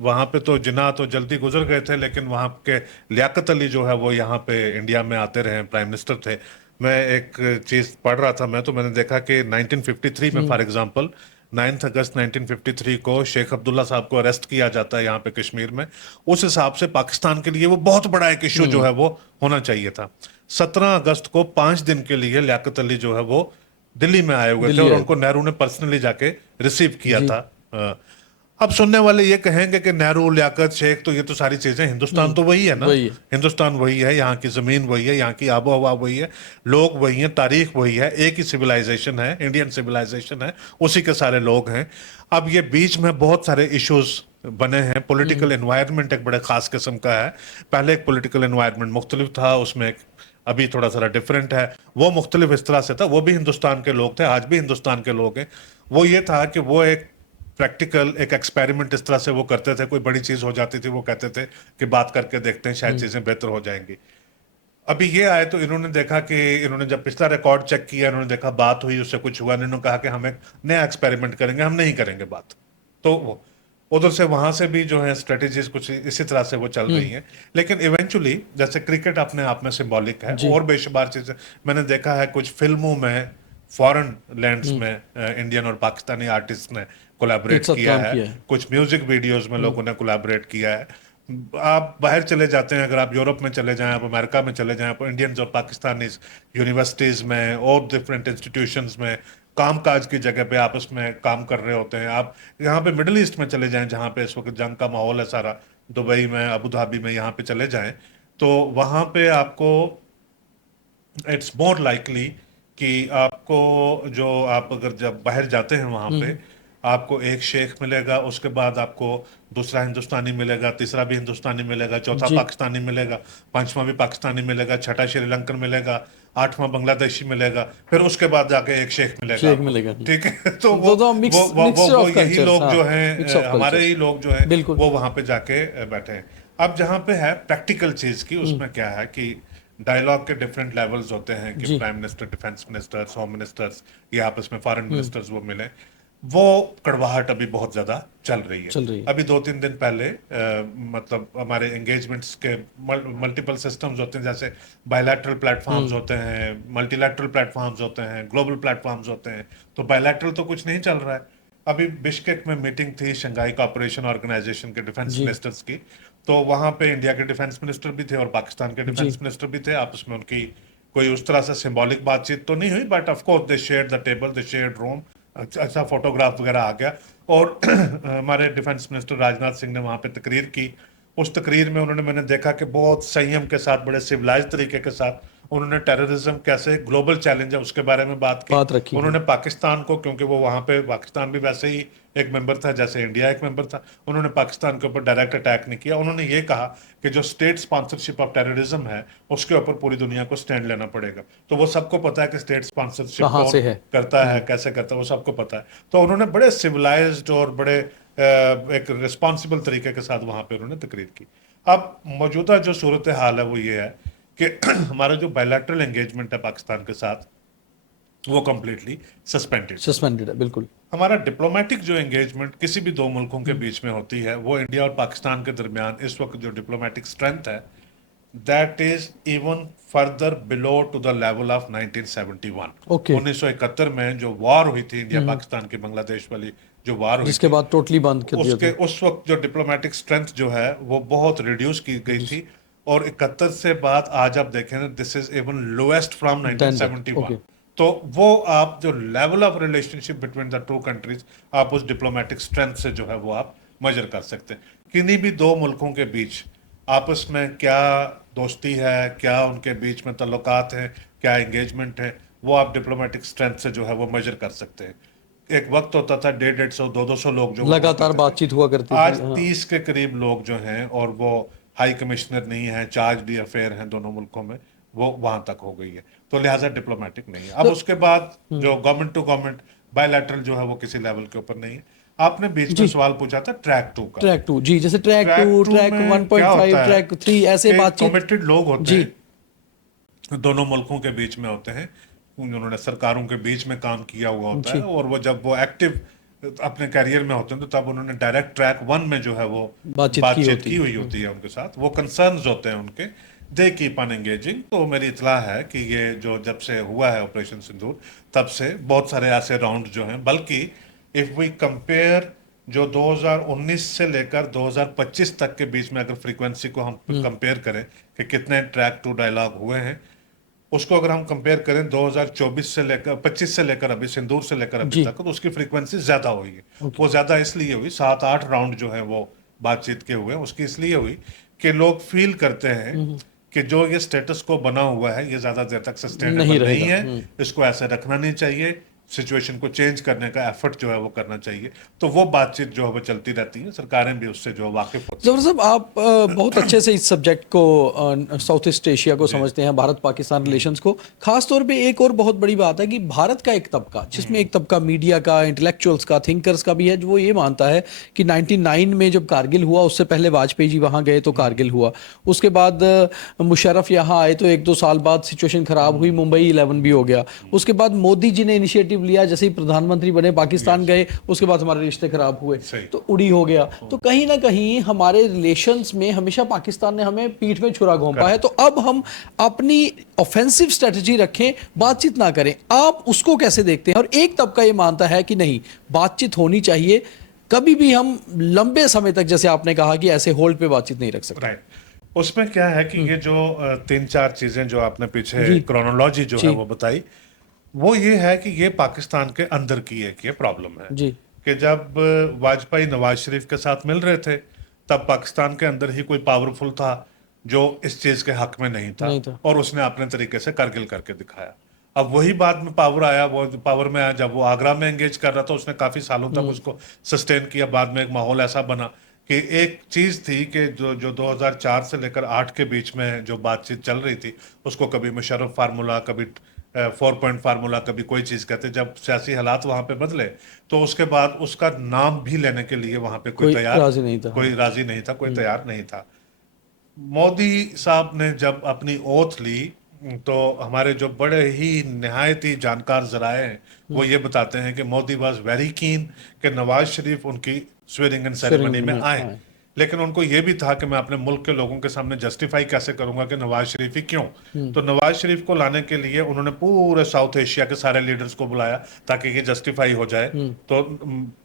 वहाँ पे तो जिन्ना तो जल्दी गुजर गए थे, लेकिन वहाँ के लियाकत अली जो है वो यहाँ पे इंडिया में आते रहे, प्राइम मिनिस्टर थे। मैं एक चीज़ पढ़ रहा था, तो मैंने देखा कि 1953 में फॉर एग्जांपल 9 अगस्त 1953 को शेख अब्दुल्ला साहब को अरेस्ट किया जाता है यहाँ पे कश्मीर में। उस हिसाब से पाकिस्तान के लिए वो बहुत बड़ा एक इशू जो है वो होना चाहिए था। 17 अगस्त को 5 दिन के लिए लियाकत अली जो है वो दिल्ली में आए हुए थे, और उनको नेहरू ने पर्सनली जाके रिसीव किया था। अब सुनने वाले ये कहेंगे कि नेहरू, लियाकत, शेख, तो ये तो सारी चीजें, हिंदुस्तान तो वही है ना, हिंदुस्तान वही है, यहाँ की जमीन वही है, यहाँ की आबो हवा वही है, लोग वही हैं, तारीख वही है, एक ही सिविलाइजेशन है, इंडियन सिविलाइजेशन है, उसी के सारे लोग हैं। अब ये बीच में बहुत सारे इश्यूज बने हैं। पॉलिटिकल एनवायरनमेंट एक बड़े खास किस्म का है। पहले एक पॉलिटिकल एनवायरनमेंट मुख्तलिफ था, उसमें अभी थोड़ा सा डिफरेंट है। वो मुख्तलिफ इस तरह से था, वो भी हिंदुस्तान के लोग थे, आज भी हिंदुस्तान के लोग हैं। वो ये था कि वो एक प्रैक्टिकल एक एक्सपेरिमेंट इस तरह से वो करते थे, कोई बड़ी चीज हो जाती थी वो कहते थे कि बात करके देखते हैं शायद चीजें बेहतर हो जाएंगी। अभी ये आए तो इन्होंने देखा कि इन्होंने जब पिछला रिकॉर्ड चेक किया, इन्होंने देखा बात हुई, उससे कुछ हुआ, इन्होंने कहा कि हम एक नया एक्सपेरिमेंट करेंगे, हम नहीं करेंगे बात। तो वो उधर से वहां से भी जो है स्ट्रेटेजीज कुछ इसी तरह से वो चल रही हैं। लेकिन इवेंचुअली जैसे क्रिकेट अपने आप में सिंबॉलिक है, जी। और बेशुमार चीजें मैंने देखा है कुछ फिल्मों में, फॉरेन लैंड्स में इंडियन और पाकिस्तानी आर्टिस्ट ने एक कोलैबोरेट साथ किया काम है, किया है। कुछ म्यूजिक वीडियोस में लोगों ने कोलैबोरेट किया है। आप बाहर चले जाते हैं, अगर आप यूरोप में चले जाएं, आप अमेरिका में चले जाएं, आप इंडियंस और पाकिस्तानी यूनिवर्सिटीज में और डिफरेंट इंस्टीट्यूशंस में काम काज की जगह पे आपस में काम कर रहे होते हैं। आप यहाँ पे मिडिल ईस्ट में चले जाएं, जहाँ पे इस वक्त जंग का माहौल है सारा, दुबई में, अबू धाबी में, यहाँ पे चले जाएं, तो वहाँ पे आपको इट्स मोर लाइकली कि आपको, जो आप अगर जब बाहर जाते हैं वहां पे, आपको एक शेख मिलेगा, उसके बाद आपको दूसरा हिंदुस्तानी मिलेगा, तीसरा भी हिंदुस्तानी मिलेगा, चौथा जी। पाकिस्तानी मिलेगा, पांचवा भी पाकिस्तानी मिलेगा, छठा श्रीलंकन मिलेगा, आठवां बांग्लादेशी मिलेगा, फिर उसके बाद जाके एक शेख मिलेगा शेख आपको। मिलेगा। ठीक है। तो तो मिक्स मिक्सचर वो ऑफ यही कल्चर्स, लोग हाँ, जो मिक्स हैं, ऑफ हमारे कल्चर्स, ही लोग जो हैं, बिल्कुल। वो वहां पे जाके बैठे हैं। अब जहाँ पे है प्रैक्टिकल चीज की, उसमें क्या है कि डायलॉग के डिफरेंट लेवल्स होते हैं कि जी। Prime minister, defence ministers, home ministers, ये आपस में फॉरेन मिनिस्टर्स वो मिले। वो कड़वाहट अभी बहुत ज्यादा चल रही है। चल रही है। अभी 2-3 दिन पहले मतलब हमारे एंगेजमेंट्स के मल्टीपल सिस्टम्स होते हैं, जैसे बायलैटरल प्लेटफॉर्म्स होते हैं, मल्टीलैटरल प्लेटफॉर्म्स होते हैं, ग्लोबल प्लेटफॉर्म्स होते हैं। तो बायलैटरल तो कुछ नहीं चल रहा है। अभी बिश्केक में मीटिंग थी शंघाई कोऑपरेशन ऑर्गेनाइजेशन के डिफेंस जी। मिनिस्टर्स की, तो वहां पे इंडिया के डिफेंस मिनिस्टर भी थे और पाकिस्तान के जी। डिफेंस मिनिस्टर भी थे। आपस में उनकी कोई उस तरह से सिंबॉलिक बातचीत तो नहीं हुई, but of course they shared the table, they shared room, अच्छा फोटोग्राफ वगैरह आ गया। और हमारे डिफेंस मिनिस्टर राजनाथ सिंह ने वहां पे तकरीर की। उस तकरीर में उन्होंने, मैंने देखा कि बहुत संयम के साथ, बड़े सिविलाइज तरीके के साथ उन्होंने टेररिज्म कैसे ग्लोबल चैलेंज है उसके बारे में बात की। बात रखी है। उन्होंने पाकिस्तान को, क्योंकि वो वहां पे, पाकिस्तान भी वैसे ही एक मेंबर था जैसे इंडिया एक मेंबर था, उन्होंने पाकिस्तान के ऊपर डायरेक्ट अटैक नहीं किया। उन्होंने ये कहा कि जो स्टेट स्पॉन्सरशिप ऑफ टेररिज्म है उसके ऊपर पूरी दुनिया को स्टैंड लेना पड़ेगा। तो वो सबको पता है कि स्टेट स्पॉन्सरशिप कहाँ कौन से है। करता है, कैसे करता है, वो सबको पता है। तो उन्होंने बड़े सिविलाइज्ड और बड़े एक रिस्पॉन्सिबल तरीके के साथ वहां पे उन्होंने तकरीर की। अब मौजूदा जो सूरत हाल है वो ये है कि हमारा जो बायलैटरल एंगेजमेंट है पाकिस्तान के साथ, वो कंप्लीटली सस्पेंडेड। सस्पेंडेड है, बिल्कुल। हमारा डिप्लोमेटिक जो एंगेजमेंट किसी भी दो मुल्कों के बीच में होती है, वो इंडिया और पाकिस्तान के दरमियान इस वक्त जो डिप्लोमेटिक स्ट्रेंथ है, that is even further below to the level of 1971। Okay. 1971 में जो वॉर हुई थी इंडिया पाकिस्तान की, बांग्लादेश वाली जो वॉर हुई जिसके थी, बाद टोटली बंद कर दिया उसके था। उस वक्त जो डिप्लोमेटिक स्ट्रेंथ जो है वो बहुत रिड्यूस की गई थी। और 71 से बाद आज आप देखें ना, this is even lowest from Than that, 1971। okay. तो वो आप जो level of relationship between the two countries, आप उस डिप्लोमेटिक स्ट्रेंथ से जो है वो आप मेजर कर सकते हैं। किन्हीं भी दो मुल्कों के बीच आपस में क्या दोस्ती है, क्या उनके बीच में ताल्लुकात हैं, क्या एंगेजमेंट है, वो आप डिप्लोमेटिक स्ट्रेंथ से जो है वो मेजर कर सकते हैं। एक वक्त होता था 150, 200 लोग जो लगातार करते थे। बातचीत हुआ करती आज थी, हाँ। 30 के करीब लोग जो हैं, और वो हाई कमिश्नर नहीं है, चार्ज डी अफेयर हैं दोनों मुल्कों में, वो वहां तक हो गई है। तो लिहाजा डिप्लोमेटिक नहीं है। अब उसके बाद जो गवर्नमेंट टू गवर्नमेंट बायलैटरल जो है वो किसी लेवल के ऊपर नहीं है। आपने बीच में सवाल पूछा था ट्रैक 2 का। ट्रैक 2, जी, जैसे ट्रैक ट्रैक 2, 2 ट्रैक में 1.5, क्या होता है ट्रैक 3, ऐसे कि बातचीत। कमिटेड लोग होते जी। हैं, दोनों मुल्कों के बीच में होते हैं, उन्होंने सरकारों के बीच में काम किया हुआ होता जी। है, और वो जब वो एक्टिव अपने करियर में होते हैं, तो तब उन्होंने डायरेक्ट ट्रैक 1 में जो है वो बातचीत की हुई होती है उनके साथ। वो कंसर्न्स होते हैं उनके, दे कीप ऑन एंगेजिंग। तो मेरी इतला है कि ये जो जब से हुआ है ऑपरेशन सिंदूर, तब से बहुत सारे ऐसे राउंड जो हैं, बल्कि इफ वी कंपेयर जो 2019 से लेकर 2025 तक के बीच में अगर फ्रीक्वेंसी को हम कंपेयर करें कि कितने ट्रैक 2 डायलॉग हुए हैं, उसको अगर हम कंपेयर करें 2024 से लेकर 25 से लेकर अभी सिंदूर से लेकर अभी जी। तक, तो उसकी फ्रीक्वेंसी ज्यादा हुई है। वो ज्यादा इसलिए हुई, 7-8 राउंड जो है वो बातचीत के हुए, उसकी इसलिए हुई कि लोग फील करते हैं कि जो ये स्टेटस को बना हुआ है ये ज्यादा देर तक सस्टेनेबल नहीं नहीं रहेगा। है, इसको ऐसे रखना नहीं चाहिए, सिचुएशन को चेंज करने का एफर्ट जो है वो करना चाहिए। तो वो बातचीत जो है वो चलती रहती है, सरकारें भी उससे जो है वाकिफ होती हैं। जफर साहब, आप बहुत अच्छे से इस सब्जेक्ट को, साउथ ईस्ट एशिया को समझते हैं, भारत पाकिस्तान रिलेशंस को। खास तौर पे एक और बहुत बड़ी बात है कि भारत का एक तबका, जिसमें एक तबका मीडिया का, इंटेलेक्चुअल्स का, थिंकर्स का भी है, जो वो ये मानता है कि 99 में जब कारगिल हुआ, उससे पहले वाजपेयी जी वहाँ गए तो कारगिल हुआ, उसके बाद मुशर्रफ यहाँ आए तो 1-2 साल बाद सिचुएशन खराब हुई, मुंबई 11 भी हो गया, उसके बाद मोदी जी ने इनिशिएटिव लिया, जैसे ही प्रधानमंत्री बने पाकिस्तान गए, उसके बाद हमारे रिश्ते खराब हुए, सही। तो उड़ी हो गया। तो कहीं ना कहीं हमारे रिलेशंस में हमेशा पाकिस्तान ने हमें पीठ में छुरा घोंपा है। तो अब हम अपनी ऑफेंसिव स्ट्रेटजी रखें, बातचीत ना करें, आप उसको कैसे देखते हैं? और एक तबका ये मानता है कि नहीं, बातचीत होनी चाहिए, कभी भी हम लंबे समय तक, जैसे आपने कहा कि ऐसे होल्ड पे बातचीत नहीं रख सकते। राइट। उसमें क्या है कि ये जो 3-4 चीजें जो आपने पीछे जी। क्रोनोलॉजी जो जी। है वो बताई, वो ये है कि ये पाकिस्तान के अंदर की एक ये प्रॉब्लम है जी। कि जब वाजपेयी नवाज शरीफ के साथ मिल रहे थे, तब पाकिस्तान के अंदर ही कोई पावरफुल था जो इस चीज के हक में नहीं था, नहीं था। और उसने अपने तरीके से करगिल करके दिखाया। अब वही बाद में पावर आया, वो पावर में आया जब वो आगरा में एंगेज कर रहा था, उसने काफी सालों तक उसको सस्टेन किया। बाद में एक माहौल ऐसा बना कि एक चीज थी कि जो जो 2004 से लेकर 8 के बीच में जो बातचीत चल रही थी, उसको कभी मुशर्रफ फार्मूला, कभी 4 पॉइंट फार्मूला, कभी कोई चीज कहते। जब सियासी हालात वहां पे बदले, तो उसके बाद उसका नाम भी लेने के लिए वहां पे कोई राजी नहीं था। कोई राजी नहीं था, कोई तैयार नहीं था। मोदी साहब ने जब अपनी ओथ ली, तो हमारे जो बड़े ही निहायत ही जानकार जराए हैं, वो ये बताते हैं कि मोदी वाज वेरी कीन कि नवाज शरीफ उनकी स्वेरिंग इन सेरेमनी में आए। लेकिन उनको ये भी था कि मैं अपने मुल्क के लोगों के सामने जस्टिफाई कैसे करूंगा कि नवाज शरीफ ही क्यों। तो नवाज शरीफ को लाने के लिए उन्होंने पूरे साउथ एशिया के सारे लीडर्स को बुलाया ताकि ये जस्टिफाई हो जाए। तो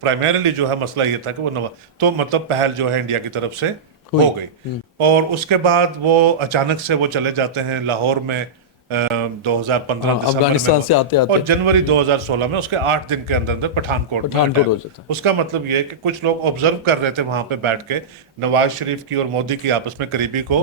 प्राइमरीली जो है मसला ये था कि वो तो मतलब पहल जो है इंडिया की तरफ से हो गई। और उसके बाद वो अचानक से वो चले जाते हैं लाहौर में 2015 दिसंबर अफगानिस्तान में, से आते आते और जनवरी 2016 में उसके 8 दिन के अंदर अंदर पठानकोट में पठानकोट attack हो हुआ। जाता है। उसका मतलब ये है कि कुछ लोग ऑब्जर्व कर रहे थे वहां पे बैठ के नवाज शरीफ की और मोदी की आपस में करीबी को,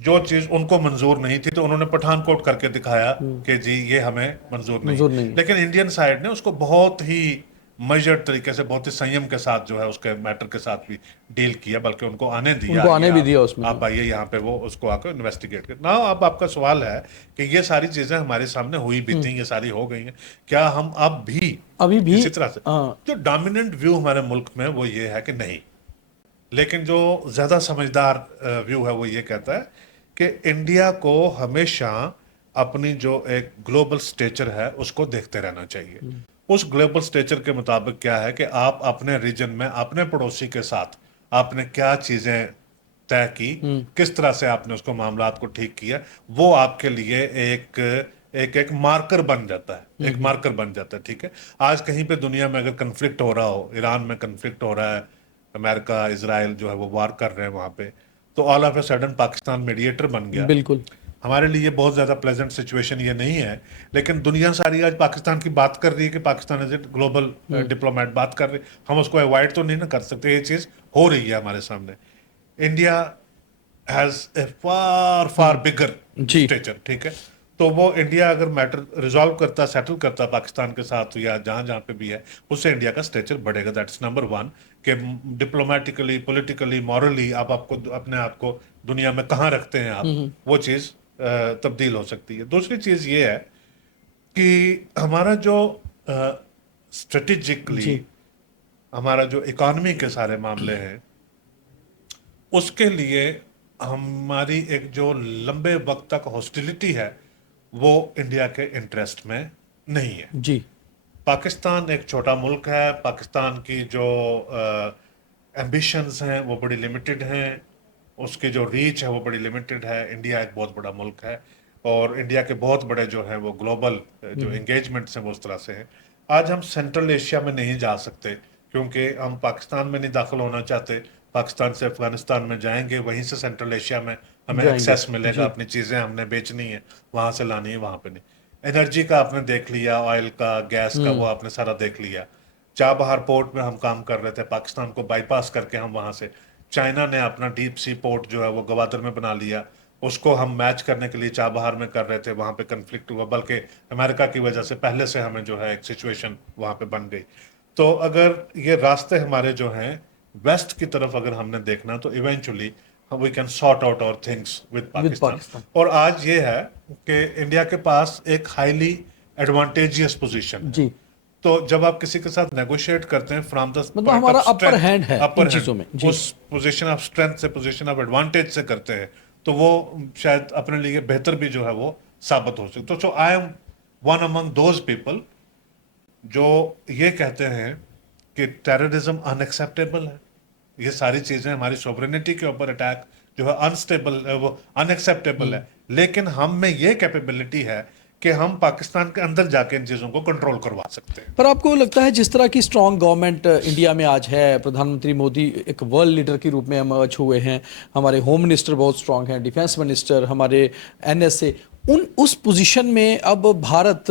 जो चीज उनको मंजूर नहीं थी, तो उन्होंने पठानकोट करके दिखाया कि जी ये हमें मंजूर मंजूर नहीं। नहीं है। लेकिन इंडियन साइड ने उसको बहुत ही मेजर्ड तरीके से, बहुत ही संयम के साथ जो है उसके मैटर के साथ भी डील किया, बल्कि उनको आने दिया। उनको आने भी दिया आप, उसमें। आप आइए यहाँ पे, वो उसको आकर इन्वेस्टिगेट कर ना। अब आपका सवाल है कि ये सारी चीजें हमारे सामने हुई बीती, ये सारी हो गई हैं, क्या हम अब भी अभी भी इसी तरह से? जो डोमिनेंट व्यू हमारे मुल्क में वो ये है कि नहीं, लेकिन जो ज्यादा समझदार व्यू है वो ये कहता है कि इंडिया को हमेशा अपनी जो एक ग्लोबल स्टेचर है उसको देखते रहना चाहिए। उस ग्लोबल स्टेचर के मुताबिक क्या है कि आप अपने रीजन में अपने पड़ोसी के साथ आपने क्या चीजें तय की, किस तरह से आपने उसको मामलात को ठीक किया, वो आपके लिए एक एक एक मार्कर बन जाता है, एक मार्कर बन जाता है। ठीक है, आज कहीं पे दुनिया में अगर कंफ्लिक्ट हो रहा हो, ईरान में कंफ्लिक्ट हो रहा है, अमेरिका इजराइल जो है वो वार कर रहे हैं वहां पे, तो all of a sudden Pakistan mediator बन गया। बिल्कुल। हमारे लिए बहुत ज्यादा प्लेजेंट सिचुएशन ये नहीं है, लेकिन दुनिया सारी आज पाकिस्तान की बात कर रही है कि Pakistan as a global diplomat बात कर रहे, हम उसको अवॉइड तो नहीं ना कर सकते, ये चीज हो रही है हमारे सामने। India has a far far bigger जी। स्टेचर। ठीक है, तो वो इंडिया अगर मैटर रिजॉल्व करता, सेटल करता पाकिस्तान के साथ या जहां जहां पे भी है, उससे इंडिया का स्टेचर बढ़ेगा। दैट्स नंबर वन, कि डिप्लोमेटिकली, पॉलिटिकली, मॉरली आप आपको अपने आप को दुनिया में कहाँ रखते हैं आप, वो चीज तब्दील हो सकती है। दूसरी चीज ये है कि हमारा जो स्ट्रेटेजिकली हमारा जो इकोनॉमी के सारे मामले हैं, उसके लिए हमारी एक जो लंबे वक्त तक हॉस्टिलिटी है वो इंडिया के इंटरेस्ट में नहीं है। जी। पाकिस्तान एक छोटा मुल्क है, पाकिस्तान की जो एम्बिशंस हैं वो बड़ी लिमिटेड हैं, उसकी जो रीच है वो बड़ी लिमिटेड है। इंडिया एक बहुत बड़ा मुल्क है, और इंडिया के बहुत बड़े जो है वो ग्लोबल जो एंगेजमेंट्स हैं वो उस तरह से हैं। आज हम सेंट्रल एशिया में नहीं जा सकते क्योंकि हम पाकिस्तान में नहीं दाखिल होना चाहते। पाकिस्तान से अफगानिस्तान में जाएंगे, वहीं से सेंट्रल एशिया में हमें एक्सेस मिलेगा, अपनी चीज़ें हमने बेचनी है, वहाँ से लानी है, वहाँ पे नहीं। एनर्जी का आपने देख लिया, ऑयल का, गैस का, वो आपने सारा देख लिया। चाबहार पोर्ट में हम काम कर रहे थे, पाकिस्तान को बाईपास करके हम वहाँ से, चाइना ने अपना डीप सी पोर्ट जो है वो गवादर में बना लिया, उसको हम मैच करने के लिए चाबहार में कर रहे थे, वहां पे कन्फ्लिक्ट हुआ, बल्कि अमेरिका की वजह से पहले से हमें जो है एक सिचुएशन वहां पे बन गई। तो अगर ये रास्ते हमारे जो हैं वेस्ट की तरफ अगर हमने देखना, तो eventually we can sort out our things with with Pakistan. Pakistan. और आज ये है कि इंडिया के पास एक हाईली एडवांटेजियस पोजीशन है। जी, तो जब आप किसी के साथ नेगोशिएट करते हैं फ्रॉम द मतलब पॉइंट हमारा ऑफ अपर स्ट्रेंथ, हैंड है अपर इन चीजों में। हैंड, जी, उस पोजीशन ऑफ स्ट्रेंथ से, पोजीशन ऑफ एडवांटेज से करते हैं, तो वो शायद अपने लिए बेहतर भी जो है वो साबित हो सकता। तो so I am one among those people जो ये कहते हैं कि टेररिज्म अनएक्सेप्टेबल है। ये सारी चीजें हमारी सॉवरेनिटी के ऊपर अटैक जो है अनस्टेबल, वो अनएक्सेप्टेबल है। लेकिन हम में ये कैपेबिलिटी है कि हम पाकिस्तान के अंदर जाके इन चीजों को कंट्रोल करवा सकते हैं। पर आपको लगता है जिस तरह की स्ट्रांग गवर्नमेंट इंडिया में आज है, प्रधानमंत्री मोदी एक वर्ल्ड लीडर के रूप में इमर्ज हुए हैं, हमारे होम मिनिस्टर बहुत स्ट्रांग हैं, डिफेंस मिनिस्टर, हमारे एनएसए, उस पोजीशन में अब भारत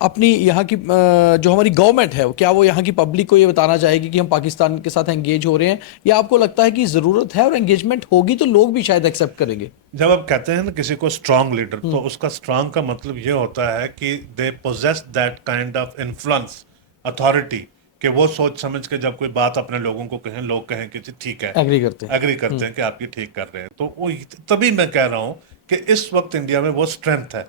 अपनी यहाँ की जो हमारी गवर्नमेंट है, क्या वो यहाँ की पब्लिक को ये बताना चाहेगी कि हम पाकिस्तान के साथ एंगेज हो रहे हैं, या आपको लगता है कि ज़रूरत है और एंगेजमेंट होगी तो लोग भी शायद एक्सेप्ट करेंगे? जब आप कहते हैं ना किसी को स्ट्रांग लीडर, तो उसका स्ट्रांग का मतलब ये होता है कि they possess that kind of influence, authority, कि वो सोच समझ के जब कोई बात अपने लोगों को कहें, लोग कहें कि जी ठीक है, एग्री करते हैं। एग्री करते हैं कि आप ये ठीक कर रहे हैं। तो वो तभी मैं कह रहा हूं कि इस वक्त इंडिया में वो स्ट्रेंथ है।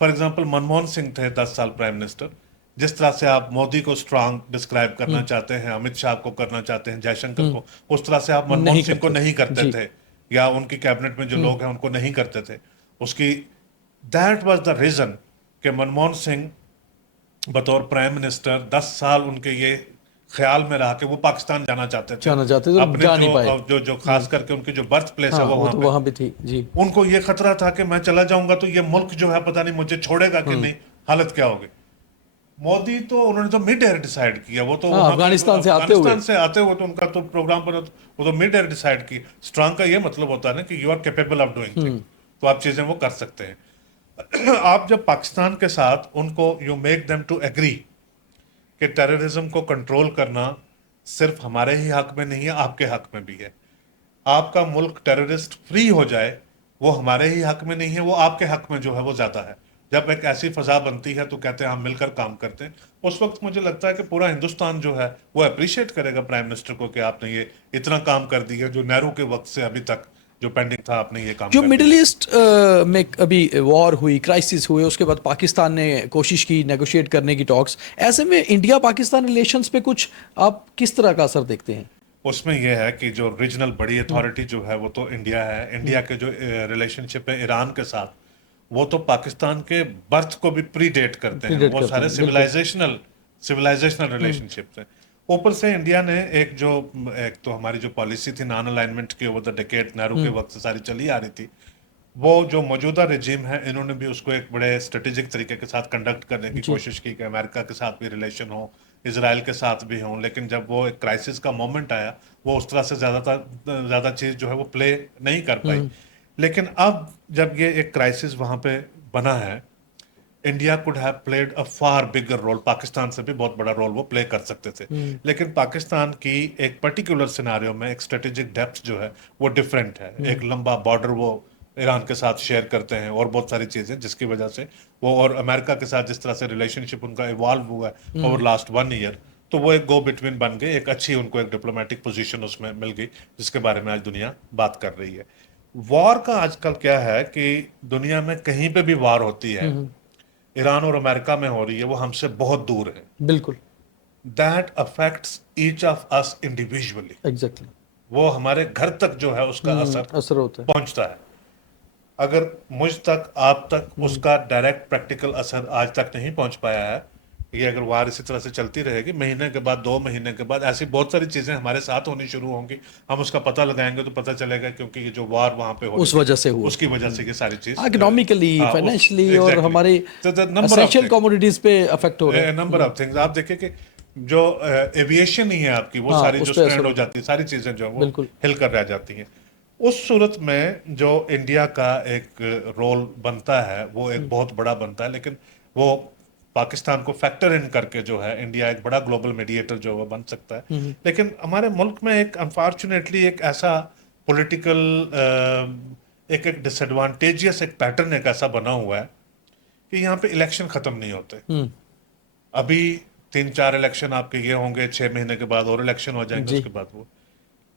फॉर एग्जाम्पल मनमोहन सिंह थे 10 साल प्राइम मिनिस्टर। जिस तरह से आप मोदी को स्ट्रांग डिस्क्राइब करना चाहते हैं, अमित शाह को करना चाहते हैं, जयशंकर को, उस तरह से आप मनमोहन नहीं सिंह को करते नहीं करते जी। थे, या उनकी कैबिनेट में जो लोग हैं उनको नहीं करते थे। उसकी दैट वाज द रीजन कि मनमोहन सिंह बतौर प्राइम मिनिस्टर 10 साल उनके ये ख्याल में रहा कि वो पाकिस्तान जाना चाहते थे। जाना चाहते थे, तो अपने जा नहीं पाए। जो खास करके उनकी जो बर्थ प्लेस है हाँ, वो वो वहां तो पे, वहां भी थी जी। उनको ये खतरा था कि मैं चला जाऊंगा तो ये मुल्क जो है पता नहीं मुझे छोड़ेगा कि नहीं, हालत क्या होगी। मोदी तो उन्होंने तो मिड एयर डिसाइड किया, वो तो हाँ, वहां पे अफगानिस्तान से आते हुए। अफगानिस्तान से आते हुए तो उनका तो प्रोग्राम पर वो तो मिड एयर डिसाइड की। स्ट्रांग का ये मतलब होता है ना कि you are capable of doing things, तो आप चीजें वो कर सकते हैं। आप जब पाकिस्तान के साथ उनको you make them to agree कि टेररिज्म को कंट्रोल करना सिर्फ हमारे ही हक में नहीं है, आपके हक में भी है। आपका मुल्क टेररिस्ट फ्री हो जाए, वो हमारे ही हक में नहीं है, वो आपके हक में जो है वो ज्यादा है। जब एक ऐसी फजा बनती है तो कहते हैं हम मिलकर काम करते हैं। उस वक्त मुझे लगता है कि पूरा हिंदुस्तान जो है वो अप्रिशिएट करेगा प्राइम मिनिस्टर को कि आपने ये इतना काम कर दिया, जो नेहरू के वक्त से अभी तक जो पेंडिंग था आपने ये काम जो कर मिडिल दिया। ईस्ट में अभी वॉर हुई, क्राइसिस हुए, उसके बाद पाकिस्तान ने कोशिश की नेगोशिएट करने की टॉक्स, ऐसे में इंडिया पाकिस्तान रिलेशंस पे कुछ आप किस तरह का असर देखते हैं? उसमें यह है कि जो रीजनल बड़ी अथॉरिटी जो है वो तो इंडिया है। इंडिया के जो रिलेशनशिप है ईरान के साथ, वो तो पाकिस्तान के बर्थ को भी प्रीडेट करते हैं। Predate वो करते सारे हैं, बिल्कुल। सिविलाइजेशनल रिलेशनशिप्स हैं। ऊपर से इंडिया ने एक तो हमारी जो पॉलिसी थी नॉन अलाइनमेंट की ओवर द डेकेड, नेहरू के वक्त से सारी चली आ रही थी, वो जो मौजूदा रिजीम है इन्होंने भी उसको एक बड़े स्ट्रेटेजिक तरीके के साथ कंडक्ट करने की कोशिश की कि अमेरिका के साथ भी रिलेशन हो, इसराइल के साथ भी हो। लेकिन जब वो एक क्राइसिस का मोमेंट आया, वो उस तरह से ज़्यादा चीज़ जो है वो प्ले नहीं कर पाई। लेकिन अब जब ये एक क्राइसिस वहां पे बना है, India could have played a far bigger role. Pakistan से भी बहुत बड़ा रोल वो प्ले कर सकते थे। लेकिन पाकिस्तान की एक पर्टिकुलर सिनारियो में एक स्ट्रेटेजिक डेप्थ जो है वो डिफरेंट है। एक लंबा बॉर्डर वो ईरान के साथ शेयर करते हैं और बहुत सारी चीजें, जिसकी वजह से वो, और अमेरिका के साथ जिस तरह से रिलेशनशिप उनका इवॉल्व हुआ है ओवर लास्ट 1 ईयर, तो वो एक गो बिटवीन बन गए। एक अच्छी उनको एक डिप्लोमेटिक पोजीशन उसमें मिल गई, जिसके बारे में आज दुनिया बात कर रही है। वॉर का आजकल क्या है कि दुनिया में कहीं पे भी वॉर होती है, ईरान और अमेरिका में हो रही है, वो हमसे बहुत दूर है। बिल्कुल, that affects each of us individually. Exactly. वो हमारे घर तक जो है उसका असर असर होता है। पहुंचता है। अगर मुझ तक, आप तक उसका डायरेक्ट प्रैक्टिकल असर आज तक नहीं पहुंच पाया है, ये अगर वार इसी तरह से चलती रहेगी, महीने के बाद, 2 महीने के बाद ऐसी बहुत सारी चीजें हमारे साथ होनी शुरू होंगी। हम उसका पता लगाएंगे तो पता चलेगा, क्योंकि ये जो वार वहां पे हो उस रही वजह से थी, हुआ। उसकी वजह से ये सारी चीज इकोनॉमिकली, फाइनेंशियली और हमारे एसेंशियल कमोडिटीज पे अफेक्ट हो रहा है। Number of things. आप देखिए कि जो एविएशन ही है आपकी, वो हाँ, सारी उस जो पे असर स्ट्रैंड हो होता है। जाती है, सारी चीजें जो है वो बिल्कुल। हिल कर रह जाती हैं। उस सूरत में जो इंडिया का एक रोल बनता है वो एक बहुत बड़ा बनता है। लेकिन वो पाकिस्तान को फैक्टर इन करके जो है इंडिया एक बड़ा ग्लोबल मीडिएटर जो है बन सकता है। लेकिन हमारे मुल्क में एक अनफॉर्चुनेटली एक ऐसा पॉलिटिकल एक एक डिसएडवांटेजियस एक पैटर्न एक ऐसा बना हुआ है कि यहाँ पे इलेक्शन खत्म नहीं होते। अभी 3-4 इलेक्शन आपके ये होंगे, 6 महीने के बाद और इलेक्शन हो जाएंगे, जी। उसके बाद वो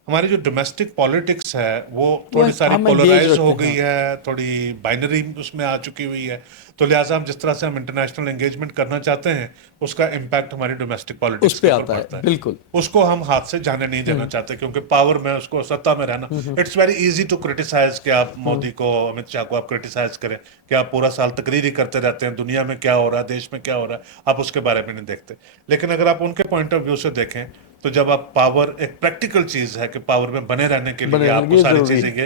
हमारी जो डोमेस्टिक पॉलिटिक्स है वो थोड़ी सारी हम engage पोलराइज रखते हो हैं, गई है, थोड़ी बाइनरी उसमें आ चुकी हुई है। तो लिहाजा हम जिस तरह से हम इंटरनेशनल एंगेजमेंट करना चाहते हैं उसका इम्पैक्ट हमारी डोमेस्टिक उस पॉलिटिक्स पे के ऊपर आता पड़ता है, है। बिल्कुल। उसको हम हाथ से जाने नहीं देना चाहते, क्योंकि पावर में उसको सत्ता में रहना, it's very easy to criticise कि आप मोदी को, अमित शाह को आप क्रिटिसाइज करें कि आप पूरा साल तकरीरी करते रहते हैं, दुनिया में क्या हो रहा है, देश में क्या हो रहा है, आप उसके बारे में नहीं देखते। लेकिन अगर आप उनके पॉइंट ऑफ व्यू से देखें तो जब आप पावर, एक प्रैक्टिकल चीज है कि पावर में बने रहने के लिए बने रहने आपको के सारी जरूरी चीजें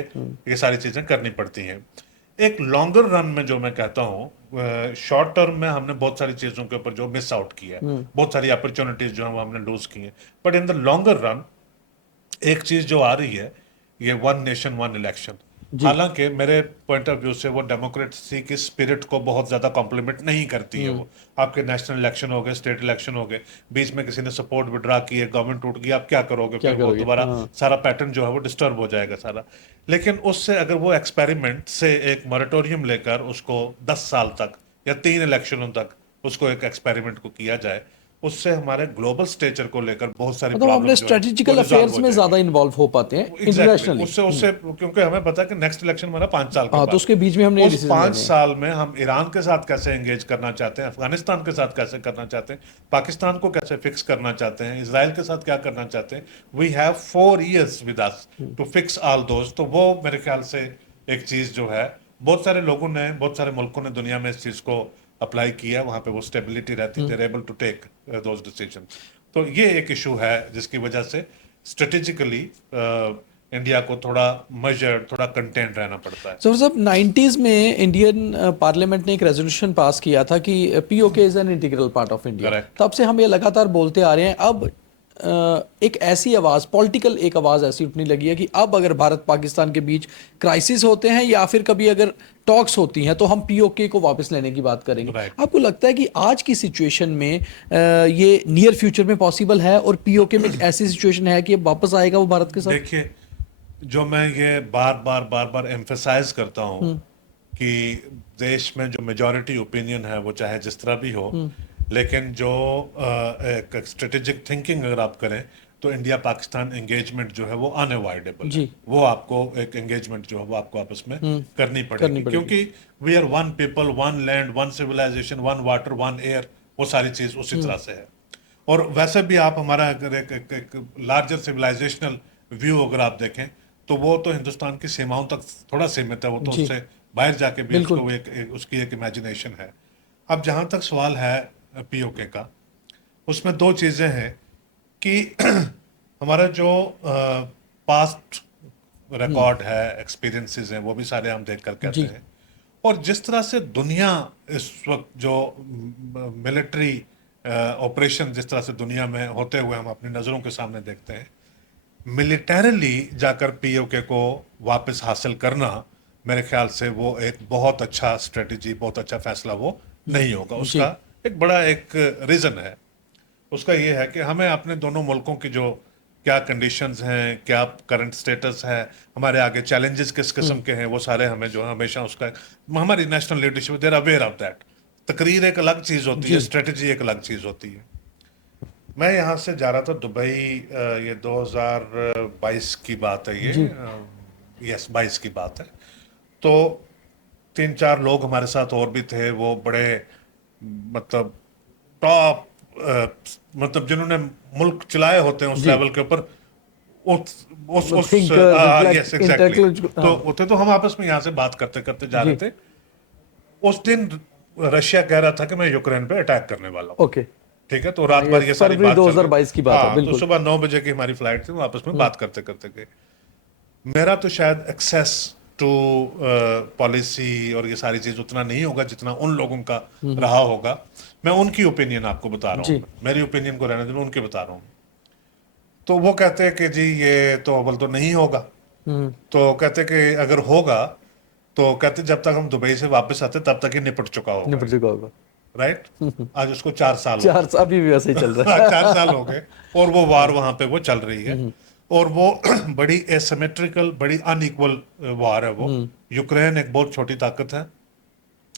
ये सारी चीजें करनी पड़ती हैं। एक लॉन्गर रन में जो मैं कहता हूँ, शॉर्ट टर्म में हमने बहुत सारी चीजों के ऊपर जो मिस आउट किया है, बहुत सारी अपॉर्चुनिटीज जो हमने लूज की हैं, but in the longer run एक चीज जो आ रही है, ये वन नेशन वन इलेक्शन, जी। हालांकि मेरे पॉइंट ऑफ व्यू से वो डेमोक्रेसी की स्पिरिट को बहुत ज्यादा कॉम्प्लीमेंट नहीं करती है। वो आपके नेशनल इलेक्शन हो गए, स्टेट इलेक्शन हो गए, बीच में किसी ने सपोर्ट विड्रा की है, गवर्नमेंट टूट गई, आप क्या करोगे? क्या फिर वो करोगे? दोबारा हाँ। सारा पैटर्न जो है वो डिस्टर्ब हो जाएगा सारा। लेकिन उससे अगर वो एक्सपेरिमेंट से एक मॉरेटोरियम लेकर उसको 10 साल तक या 3 इलेक्शनों तक उसको एक एक्सपेरिमेंट को किया जाए, उससे हमारे ग्लोबल स्टेचर को लेकर बहुत सारी मतलब अपने प्रॉब्लम जो है स्ट्रेटेजिकल वो रिजॉल्व अफेयर्स हो में जाएगी। ज्यादा इन्वॉल्व हो पाते हैं एग्जैक्टली इंटरनेशनली। उससे क्योंकि हमें पता है कि नेक्स्ट इलेक्शन हमारा 5 साल के हाँ, बाद, तो उसके बीच में हमने उस डिसीजन 5 लेने हैं। साल में हम ईरान के साथ कैसे एंगेज करना चाहते हैं, अफगानिस्तान के साथ कैसे करना चाहते हैं, पाकिस्तान को कैसे फिक्स करना चाहते हैं, इसराइल के साथ क्या करना चाहते हैं। We have 4 years with us to fix all those. तो वो मेरे ख्याल से एक चीज जो है, बहुत सारे लोगों ने, बहुत सारे मुल्कों ने दुनिया में इस चीज को अप्लाई किया, वहां पे वो स्टेबिलिटी रहती, they're able to take those decision. तो ये एक इशू है जिसकी वजह से स्ट्रेटेजिकली इंडिया को थोड़ा मेजर्ड, थोड़ा कंटेंट रहना पड़ता है। सर साहब, 90s में इंडियन पार्लियामेंट ने एक रेजोल्यूशन पास किया था कि PoK is an integral part of India. Correct. तब से हम ये लगातार बोलते आ रहे हैं। अब एक ऐसी आवाज, पॉलिटिकल एक आवाज ऐसी उठने लगी है कि अब अगर भारत पाकिस्तान के बीच क्राइसिस होते हैं या फिर कभी अगर टॉक्स होती हैं तो हम पीओके को वापस लेने की बात करेंगे। Right. आपको लगता है कि आज की सिचुएशन में ये नियर फ्यूचर में पॉसिबल है और पीओके में एक ऐसी सिचुएशन है कि वापस आएगा वो भारत के साथ? देखिए, जो मैं ये बार बार एम्फेसाइज करता हूँ कि देश में जो मेजॉरिटी ओपिनियन है वो चाहे जिस तरह भी हो, लेकिन जो एक स्ट्रेटेजिक थिंकिंग अगर आप करें तो इंडिया पाकिस्तान एंगेजमेंट जो है वो अनअवॉइडेबल है। जी। वो आपको एक एंगेजमेंट जो है वो आपको आपस में करनी पड़ेगी, क्योंकि we are one people, one land, one civilisation, one water, one air, वो सारी चीज उसी तरह से है। और वैसे भी आप हमारा अगर एक लार्जर सिविलाइजेशनल व्यू अगर आप देखें तो वो तो हिंदुस्तान की सीमाओं तक थोड़ा सीमित है, वो तो जी। उससे बाहर जाके भी बिल्कुल। उसको उसकी एक इमेजिनेशन है। अब जहां तक सवाल है पीओके का, उसमें 2 चीजें हैं कि हमारा जो पास्ट रिकॉर्ड है, एक्सपीरियंसेस हैं, वो भी सारे हम देख कर कहते जी। हैं। और जिस तरह से दुनिया इस वक्त जो मिलिट्री ऑपरेशन जिस तरह से दुनिया में होते हुए हम अपनी नज़रों के सामने देखते हैं, मिलिटरीली जाकर पीओके को वापस हासिल करना, मेरे ख्याल से वो एक बहुत अच्छा स्ट्रेटजी, बहुत अच्छा फैसला वो नहीं होगा। उसका एक बड़ा एक रीज़न है, उसका ये है कि हमें अपने दोनों मुल्कों की जो क्या कंडीशंस हैं, क्या करंट स्टेटस है, हमारे आगे चैलेंजेस किस किस्म के हैं, वो सारे हमें जो है हमेशा उसका, हमारी national leadership they're aware of that. तकरीर एक अलग चीज़ होती है, स्ट्रेटजी एक अलग चीज़ होती है। मैं यहाँ से जा रहा था दुबई, ये 2022 की बात है, ये यस 22 की बात है। तो 3-4 लोग हमारे साथ और भी थे, वो बड़े मतलब टॉप, मतलब जिन्होंने मुल्क चलाए होते हैं उस लेवल के ऊपर, यस एग्जैक्टली। तो होते तो हम आपस में यहाँ से बात करते करते जा रहे थे। उस दिन रशिया कह रहा था कि मैं यूक्रेन पे अटैक करने वाला हूँ। ओके, ठीक है, तो रात भर ये सारी फरवरी बात चल रही। 2022 की बात है, हाँ, बिल्कुल। तो सुबह 9 बजे की हमारी फ्लाइट थी, आपस में बात करते करते गए। मेरा तो शायद एक्सेस टू पॉलिसी और ये सारी चीज उतना नहीं होगा जितना उन लोगों का रहा होगा। मैं उनकी ओपिनियन आपको बता रहा हूँ, मेरी ओपिनियन को रहने दे, मैं उनकी बता रहा हूँ। तो वो कहते हैं कि जी ये तो अव्वल तो नहीं होगा, तो कहते कि अगर होगा तो कहते जब तक हम दुबई से वापस आते तब तक ही निपट चुका होगा। राइट, आज उसको 4 साल हो गए। अभी भी वैसे ही चल रहा है। 4 साल हो गए और वो वार वहां पे वो चल रही है। और वो बड़ी एसिमेट्रिकल, बड़ी अनइक्वल वार है वो। यूक्रेन एक बहुत छोटी ताकत है,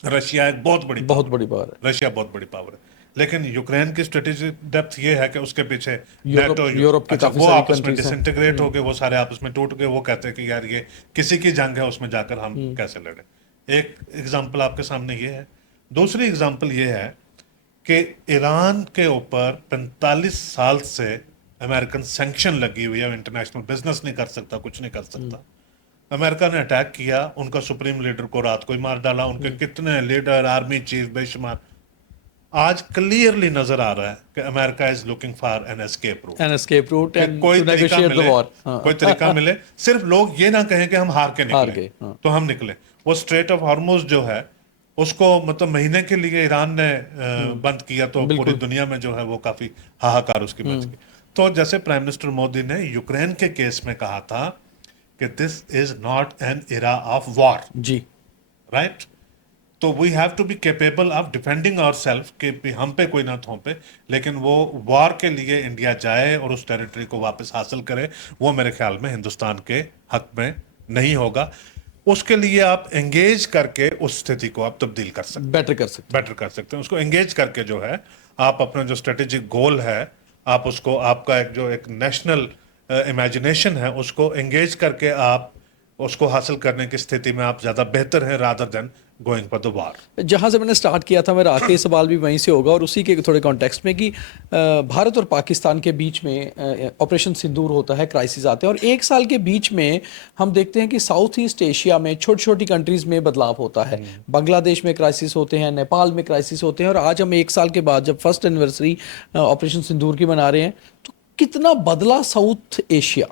रशिया एक बहुत बड़ी बहुत पावर बड़ी बात है। रशिया बहुत बड़ी पावर है, लेकिन यूक्रेन की स्ट्रेटेजिक डेप्थ ये है कि उसके पीछे यूरोप नेटो, यूरोप की अच्छा काफी वो सारी आपस में कंट्रीज हैं। डिसइंटीग्रेट हो गए, वो सारे आपस में टूट गए, वो कहते हैं कि यार ये किसी की जंग है, उसमें जाकर हम कैसे लड़े। एक एग्जाम्पल आपके सामने ये है। दूसरी एग्जाम्पल ये है कि ईरान के ऊपर 45 साल से अमेरिकन सैंक्शन लगी हुई है, इंटरनेशनल बिजनेस नहीं कर सकता, कुछ नहीं कर सकता। अमेरिका ने अटैक किया, उनका सुप्रीम लीडर को रात को ही मार डाला, उनके कितने लीडर, आर्मी चीफ बेशुमार। आज क्लियरली नजर आ रहा है कि America is looking for an escape route, an escape route कि एंड कोई टू तरीका नेगोशिएट द मिले, वॉर। कोई तरीका मिले, सिर्फ लोग ये ना कहें कि हम हार के हार निकले। गए, हाँ। तो हम निकले। वो स्ट्रेट ऑफ हॉर्मुज जो है उसको मतलब महीने के लिए ईरान ने बंद किया, तो पूरी बिल्कुल। दुनिया में जो है वो काफी हाहाकार उसकी मच गई। तो जैसे प्राइम मिनिस्टर मोदी ने यूक्रेन के केस में कहा था कि this is not an era of war, जी। राइट। तो we have to be capable of defending our self, कि भी हम पे कोई ना थोपे, लेकिन वो वॉर के लिए इंडिया जाए और उस टेरिटरी को वापस हासिल करे, वो मेरे ख्याल में हिंदुस्तान के हक में नहीं होगा। उसके लिए आप एंगेज करके उस स्थिति को आप तब्दील कर सकते हैं, बेटर कर सकते बेटर कर सकते हैं। उसको एंगेज करके जो है आप अपना जो स्ट्रेटेजिक गोल है, आप उसको, आपका एक जो एक नेशनल इमेजिनेशन है, उसको एंगेज करके आप उसको हासिल करने की स्थिति में आप ज्यादा बेहतर है, rather than going for the war. हैं। जहाँ से मैंने स्टार्ट किया था, मेरा आखिरी सवाल भी वहीं से होगा और उसी के थोड़े कॉन्टेक्स्ट में कि भारत और पाकिस्तान के बीच में ऑपरेशन सिंदूर होता है, क्राइसिस आते हैं और एक साल के बीच में हम देखते हैं कि साउथ ईस्ट एशिया में छोटी छोटी कंट्रीज में बदलाव होता है। बांग्लादेश में क्राइसिस होते हैं, नेपाल में क्राइसिस होते हैं और आज हम एक साल के बाद जब फर्स्ट एनिवर्सरी ऑपरेशन सिंदूर की मना रहे हैं, तो कितना बदला साउथ एशिया,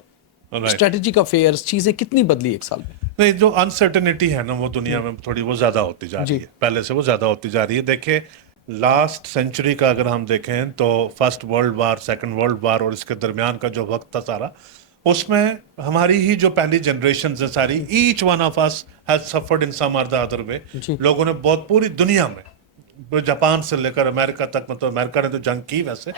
स्ट्रेटेजिक अफेयर्स, चीजें कितनी बदली एक साल में? नहीं, जो अनसर्टेनिटी है ना वो दुनिया में थोड़ी वो ज्यादा होती जा रही है, पहले से वो ज्यादा होती जा रही है। देखिए लास्ट सेंचुरी का अगर हम देखें तो first world war, second world war और इसके दरमियान का जो वक्त था सारा, उसमें हमारी ही जो पहली जनरेशन है सारी, each one of us has suffered in some or the other way. लोगों ने बहुत, पूरी दुनिया में, जापान से लेकर अमेरिका तक, मतलब अमेरिका ने तो जंग की वैसे,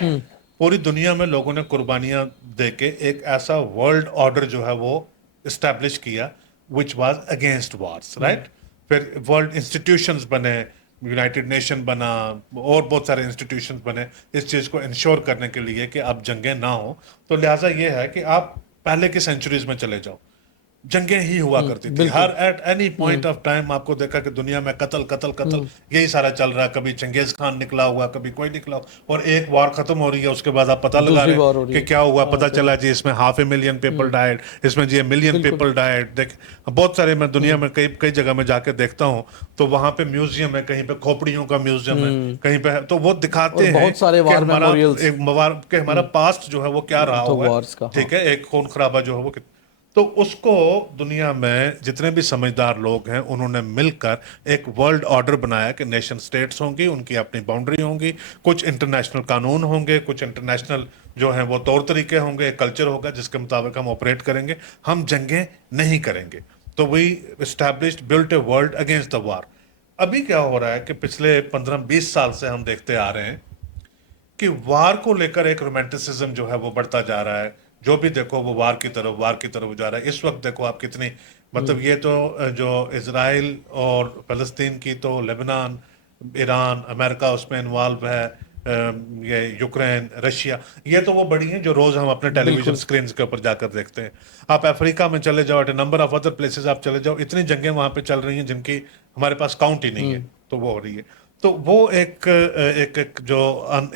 पूरी दुनिया में लोगों ने कुर्बानियां देके एक ऐसा वर्ल्ड ऑर्डर जो है वो इस्टेब्लिश किया which was against wars, right. फिर वर्ल्ड इंस्टीट्यूशंस बने, यूनाइटेड नेशन बना और बहुत सारे इंस्टीट्यूशंस बने इस चीज को इंश्योर करने के लिए कि अब जंगें ना हो। तो लिहाजा ये है कि आप पहले की सेंचुरीज में चले जाओ, जंगें ही हुआ करती थी। Her at any point of time आपको देखा कि दुनिया में कत्ल कत्ल कत्ल यही सारा चल रहा है। कभी चंगेज खान निकला हुआ, कभी कोई निकला हुआ, और एक वार खत्म हो रही है, उसके बाद आप पता लगा दूसरी रहे वार हो हैं रही कि है। क्या हुआ। पता चला जी इसमें 500,000 पीपल डाइड, इसमें जी 1,000,000 पीपल डाइड। देख बहुत सारे, मैं दुनिया में कई कई जगह में जाके देखता हूँ तो वहां पे म्यूजियम है, कहीं पे खोपड़ियों का म्यूजियम है, कहीं पे है, तो वो दिखाते और हैं बहुत सारे कि वार हमारा मेमोरियल्स कि हमारा पास्ट जो है वो क्या रहा तो हुआ वार्स का, है, ठीक है, एक खून खराबा जो है वो। तो उसको दुनिया में जितने भी समझदार लोग हैं उन्होंने मिलकर एक वर्ल्ड ऑर्डर बनाया कि नेशन स्टेट्स होंगी, उनकी अपनी बाउंड्री होंगी, कुछ इंटरनेशनल कानून होंगे, कुछ इंटरनेशनल जो है वो तौर तरीके होंगे, एक कल्चर होगा जिसके मुताबिक हम ऑपरेट करेंगे, हम जंगें नहीं करेंगे। तो we established, built a world against the war. अभी क्या हो रहा है कि पिछले 15-20 साल से हम देखते आ रहे हैं कि वार को लेकर एक रोमांटिसिज्म जो है वो बढ़ता जा रहा है। जो भी देखो वो वार की तरफ जा रहा है। इस वक्त देखो आप कितनी, मतलब ये तो जो इजराइल और फलस्तीन की, तो लेबनान, ईरान, अमेरिका उसमें इन्वॉल्व है, ये यूक्रेन, रशिया, ये तो वो बड़ी हैं जो रोज हम अपने टेलीविजन स्क्रीन के ऊपर जाकर देखते हैं। आप अफ्रीका में चले जाओ, at number of other places आप चले जाओ, इतनी जंगें वहां पे चल रही हैं जिनकी हमारे पास काउंट ही नहीं है, तो वो हो रही है। तो वो एक जो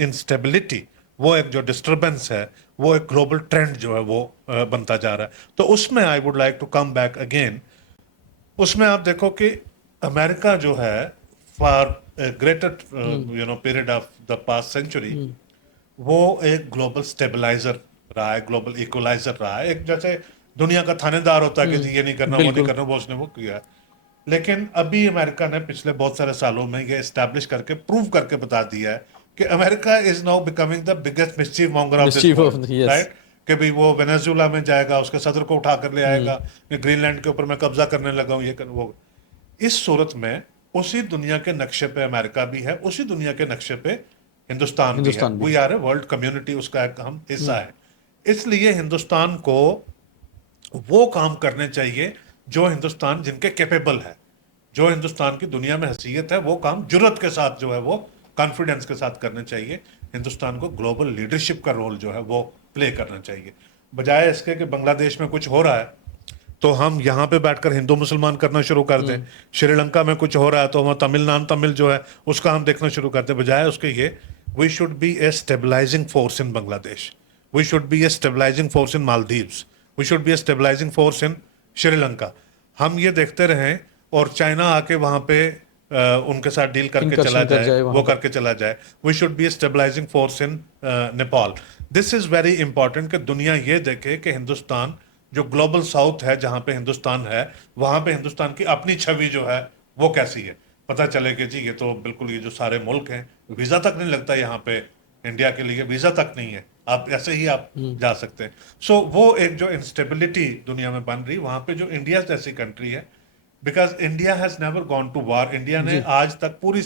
इंस्टेबिलिटी, वो एक जो डिस्टरबेंस है, वो एक ग्लोबल ट्रेंड जो है वो बनता जा रहा है। तो उसमें I would like to come back again. उसमें आप देखो कि अमेरिका जो है for greater period of the past century, वो एक ग्लोबल स्टेबलाइजर रहा है, ग्लोबल इक्वलाइजर रहा है। एक जैसे दुनिया का थानेदार होता है कि जी ये नहीं करना, वो नहीं करना, वो उसने वो किया है। लेकिन अभी अमेरिका ने पिछले बहुत सारे सालों में ये एस्टैब्लिश करके, प्रूव करके बता दिया है कि America is now becoming the biggest mischief monger of this world, right. कि भाई वो वेनेजुला में जाएगा, उसके सदर को उठा कर ले आएगा, ग्रीनलैंड के ऊपर मैं कब्जा करने लगा हूं, ये कर वो। इस सूरत में उसी दुनिया के नक्शे पे अमेरिका भी है, उसी दुनिया के नक्शे पे हिंदुस्तान भी है। We are a world community, उसका एक हम हिस्सा है। इसलिए हिंदुस्तान को वो काम करने चाहिए जो हिंदुस्तान जिनके कैपेबल है, जो हिंदुस्तान की दुनिया में हैसियत है, वो काम जुर्रत के साथ जो है वो कॉन्फिडेंस के साथ करने चाहिए। हिंदुस्तान को ग्लोबल लीडरशिप का रोल जो है वो प्ले करना चाहिए, बजाय इसके कि बांग्लादेश में कुछ हो रहा है तो हम यहाँ पे बैठकर हिंदू मुसलमान करना शुरू कर दें, श्रीलंका में कुछ हो रहा है तो हम तमिल जो है उसका हम देखना शुरू कर दें, बजाय उसके ये we should be a stabilising force in Bangladesh, we should be a stabilising force in Maldives, we should be a stabilising force in Sri Lanka. हम ये देखते रहें और चाइना आके वहां पे उनके साथ डील करके Incursion चला कर जाए जाए, वहां वो पर। करके चला जाए। We should be a stabilising force in Nepal. This is very important कि दुनिया ये देखे कि हिंदुस्तान जो ग्लोबल साउथ है, जहां पे हिंदुस्तान है, वहां पे हिंदुस्तान की अपनी छवि जो है वो कैसी है, पता चले कि जी ये तो बिल्कुल, ये जो सारे मुल्क हैं, वीजा तक नहीं लगता यहाँ पे, इंडिया के लिए वीजा तक नहीं है, आप ऐसे ही आप जा सकते हैं। सो वो एक जो इंस्टेबिलिटी दुनिया में बन रही, वहां पे जो इंडिया जैसी कंट्री है, because India has never gone to war, India ने आज तक पूरी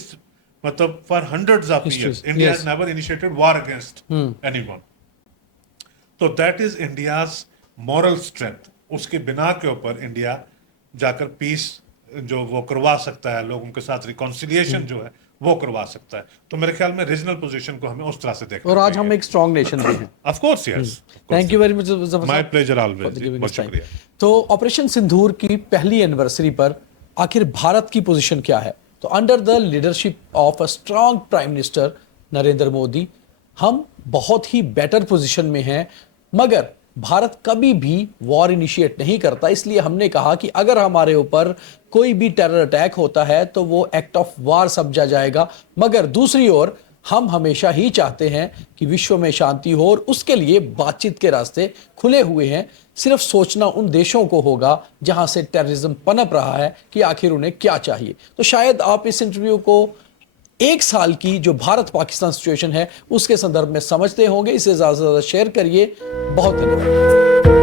मतलब for hundreds of Histories, years India yes. Has never initiated war against anyone. तो that is India's moral strength. उसके बिना के ऊपर इंडिया जाकर पीस जो वो करवा सकता है, लोगों के साथ रिकॉन्सिलिएशन जो है वो करवा सकता है। तो मेरे ख्याल में रीजनल पोजीशन को हमें उस तरह से देखना और आज हम एक स्ट्रॉन्ग नेशन भी हैं। Of course, yes, thank you very much my pleasure always, बहुत शुक्रिया। तो ऑपरेशन सिंदूर की पहली एनिवर्सरी पर आखिर भारत की पोजीशन क्या है? तो under the leadership of a strong prime minister Narendra Modi हम बहुत ही बेटर पोजीशन में हैं, मगर भारत कभी भी वॉर इनिशिएट नहीं करता। इसलिए हमने कहा कि अगर हमारे ऊपर कोई भी टेरर अटैक होता है तो वो एक्ट ऑफ वॉर समझा जाएगा, मगर दूसरी ओर हम हमेशा ही चाहते हैं कि विश्व में शांति हो और उसके लिए बातचीत के रास्ते खुले हुए हैं। सिर्फ सोचना उन देशों को होगा जहां से टेररिज्म पनप रहा है कि आखिर उन्हें क्या चाहिए। तो शायद आप इस इंटरव्यू को एक साल की जो भारत पाकिस्तान सिचुएशन है उसके संदर्भ में समझते होंगे। इसे ज्यादा से ज्यादा शेयर करिए। बहुत धन्यवाद।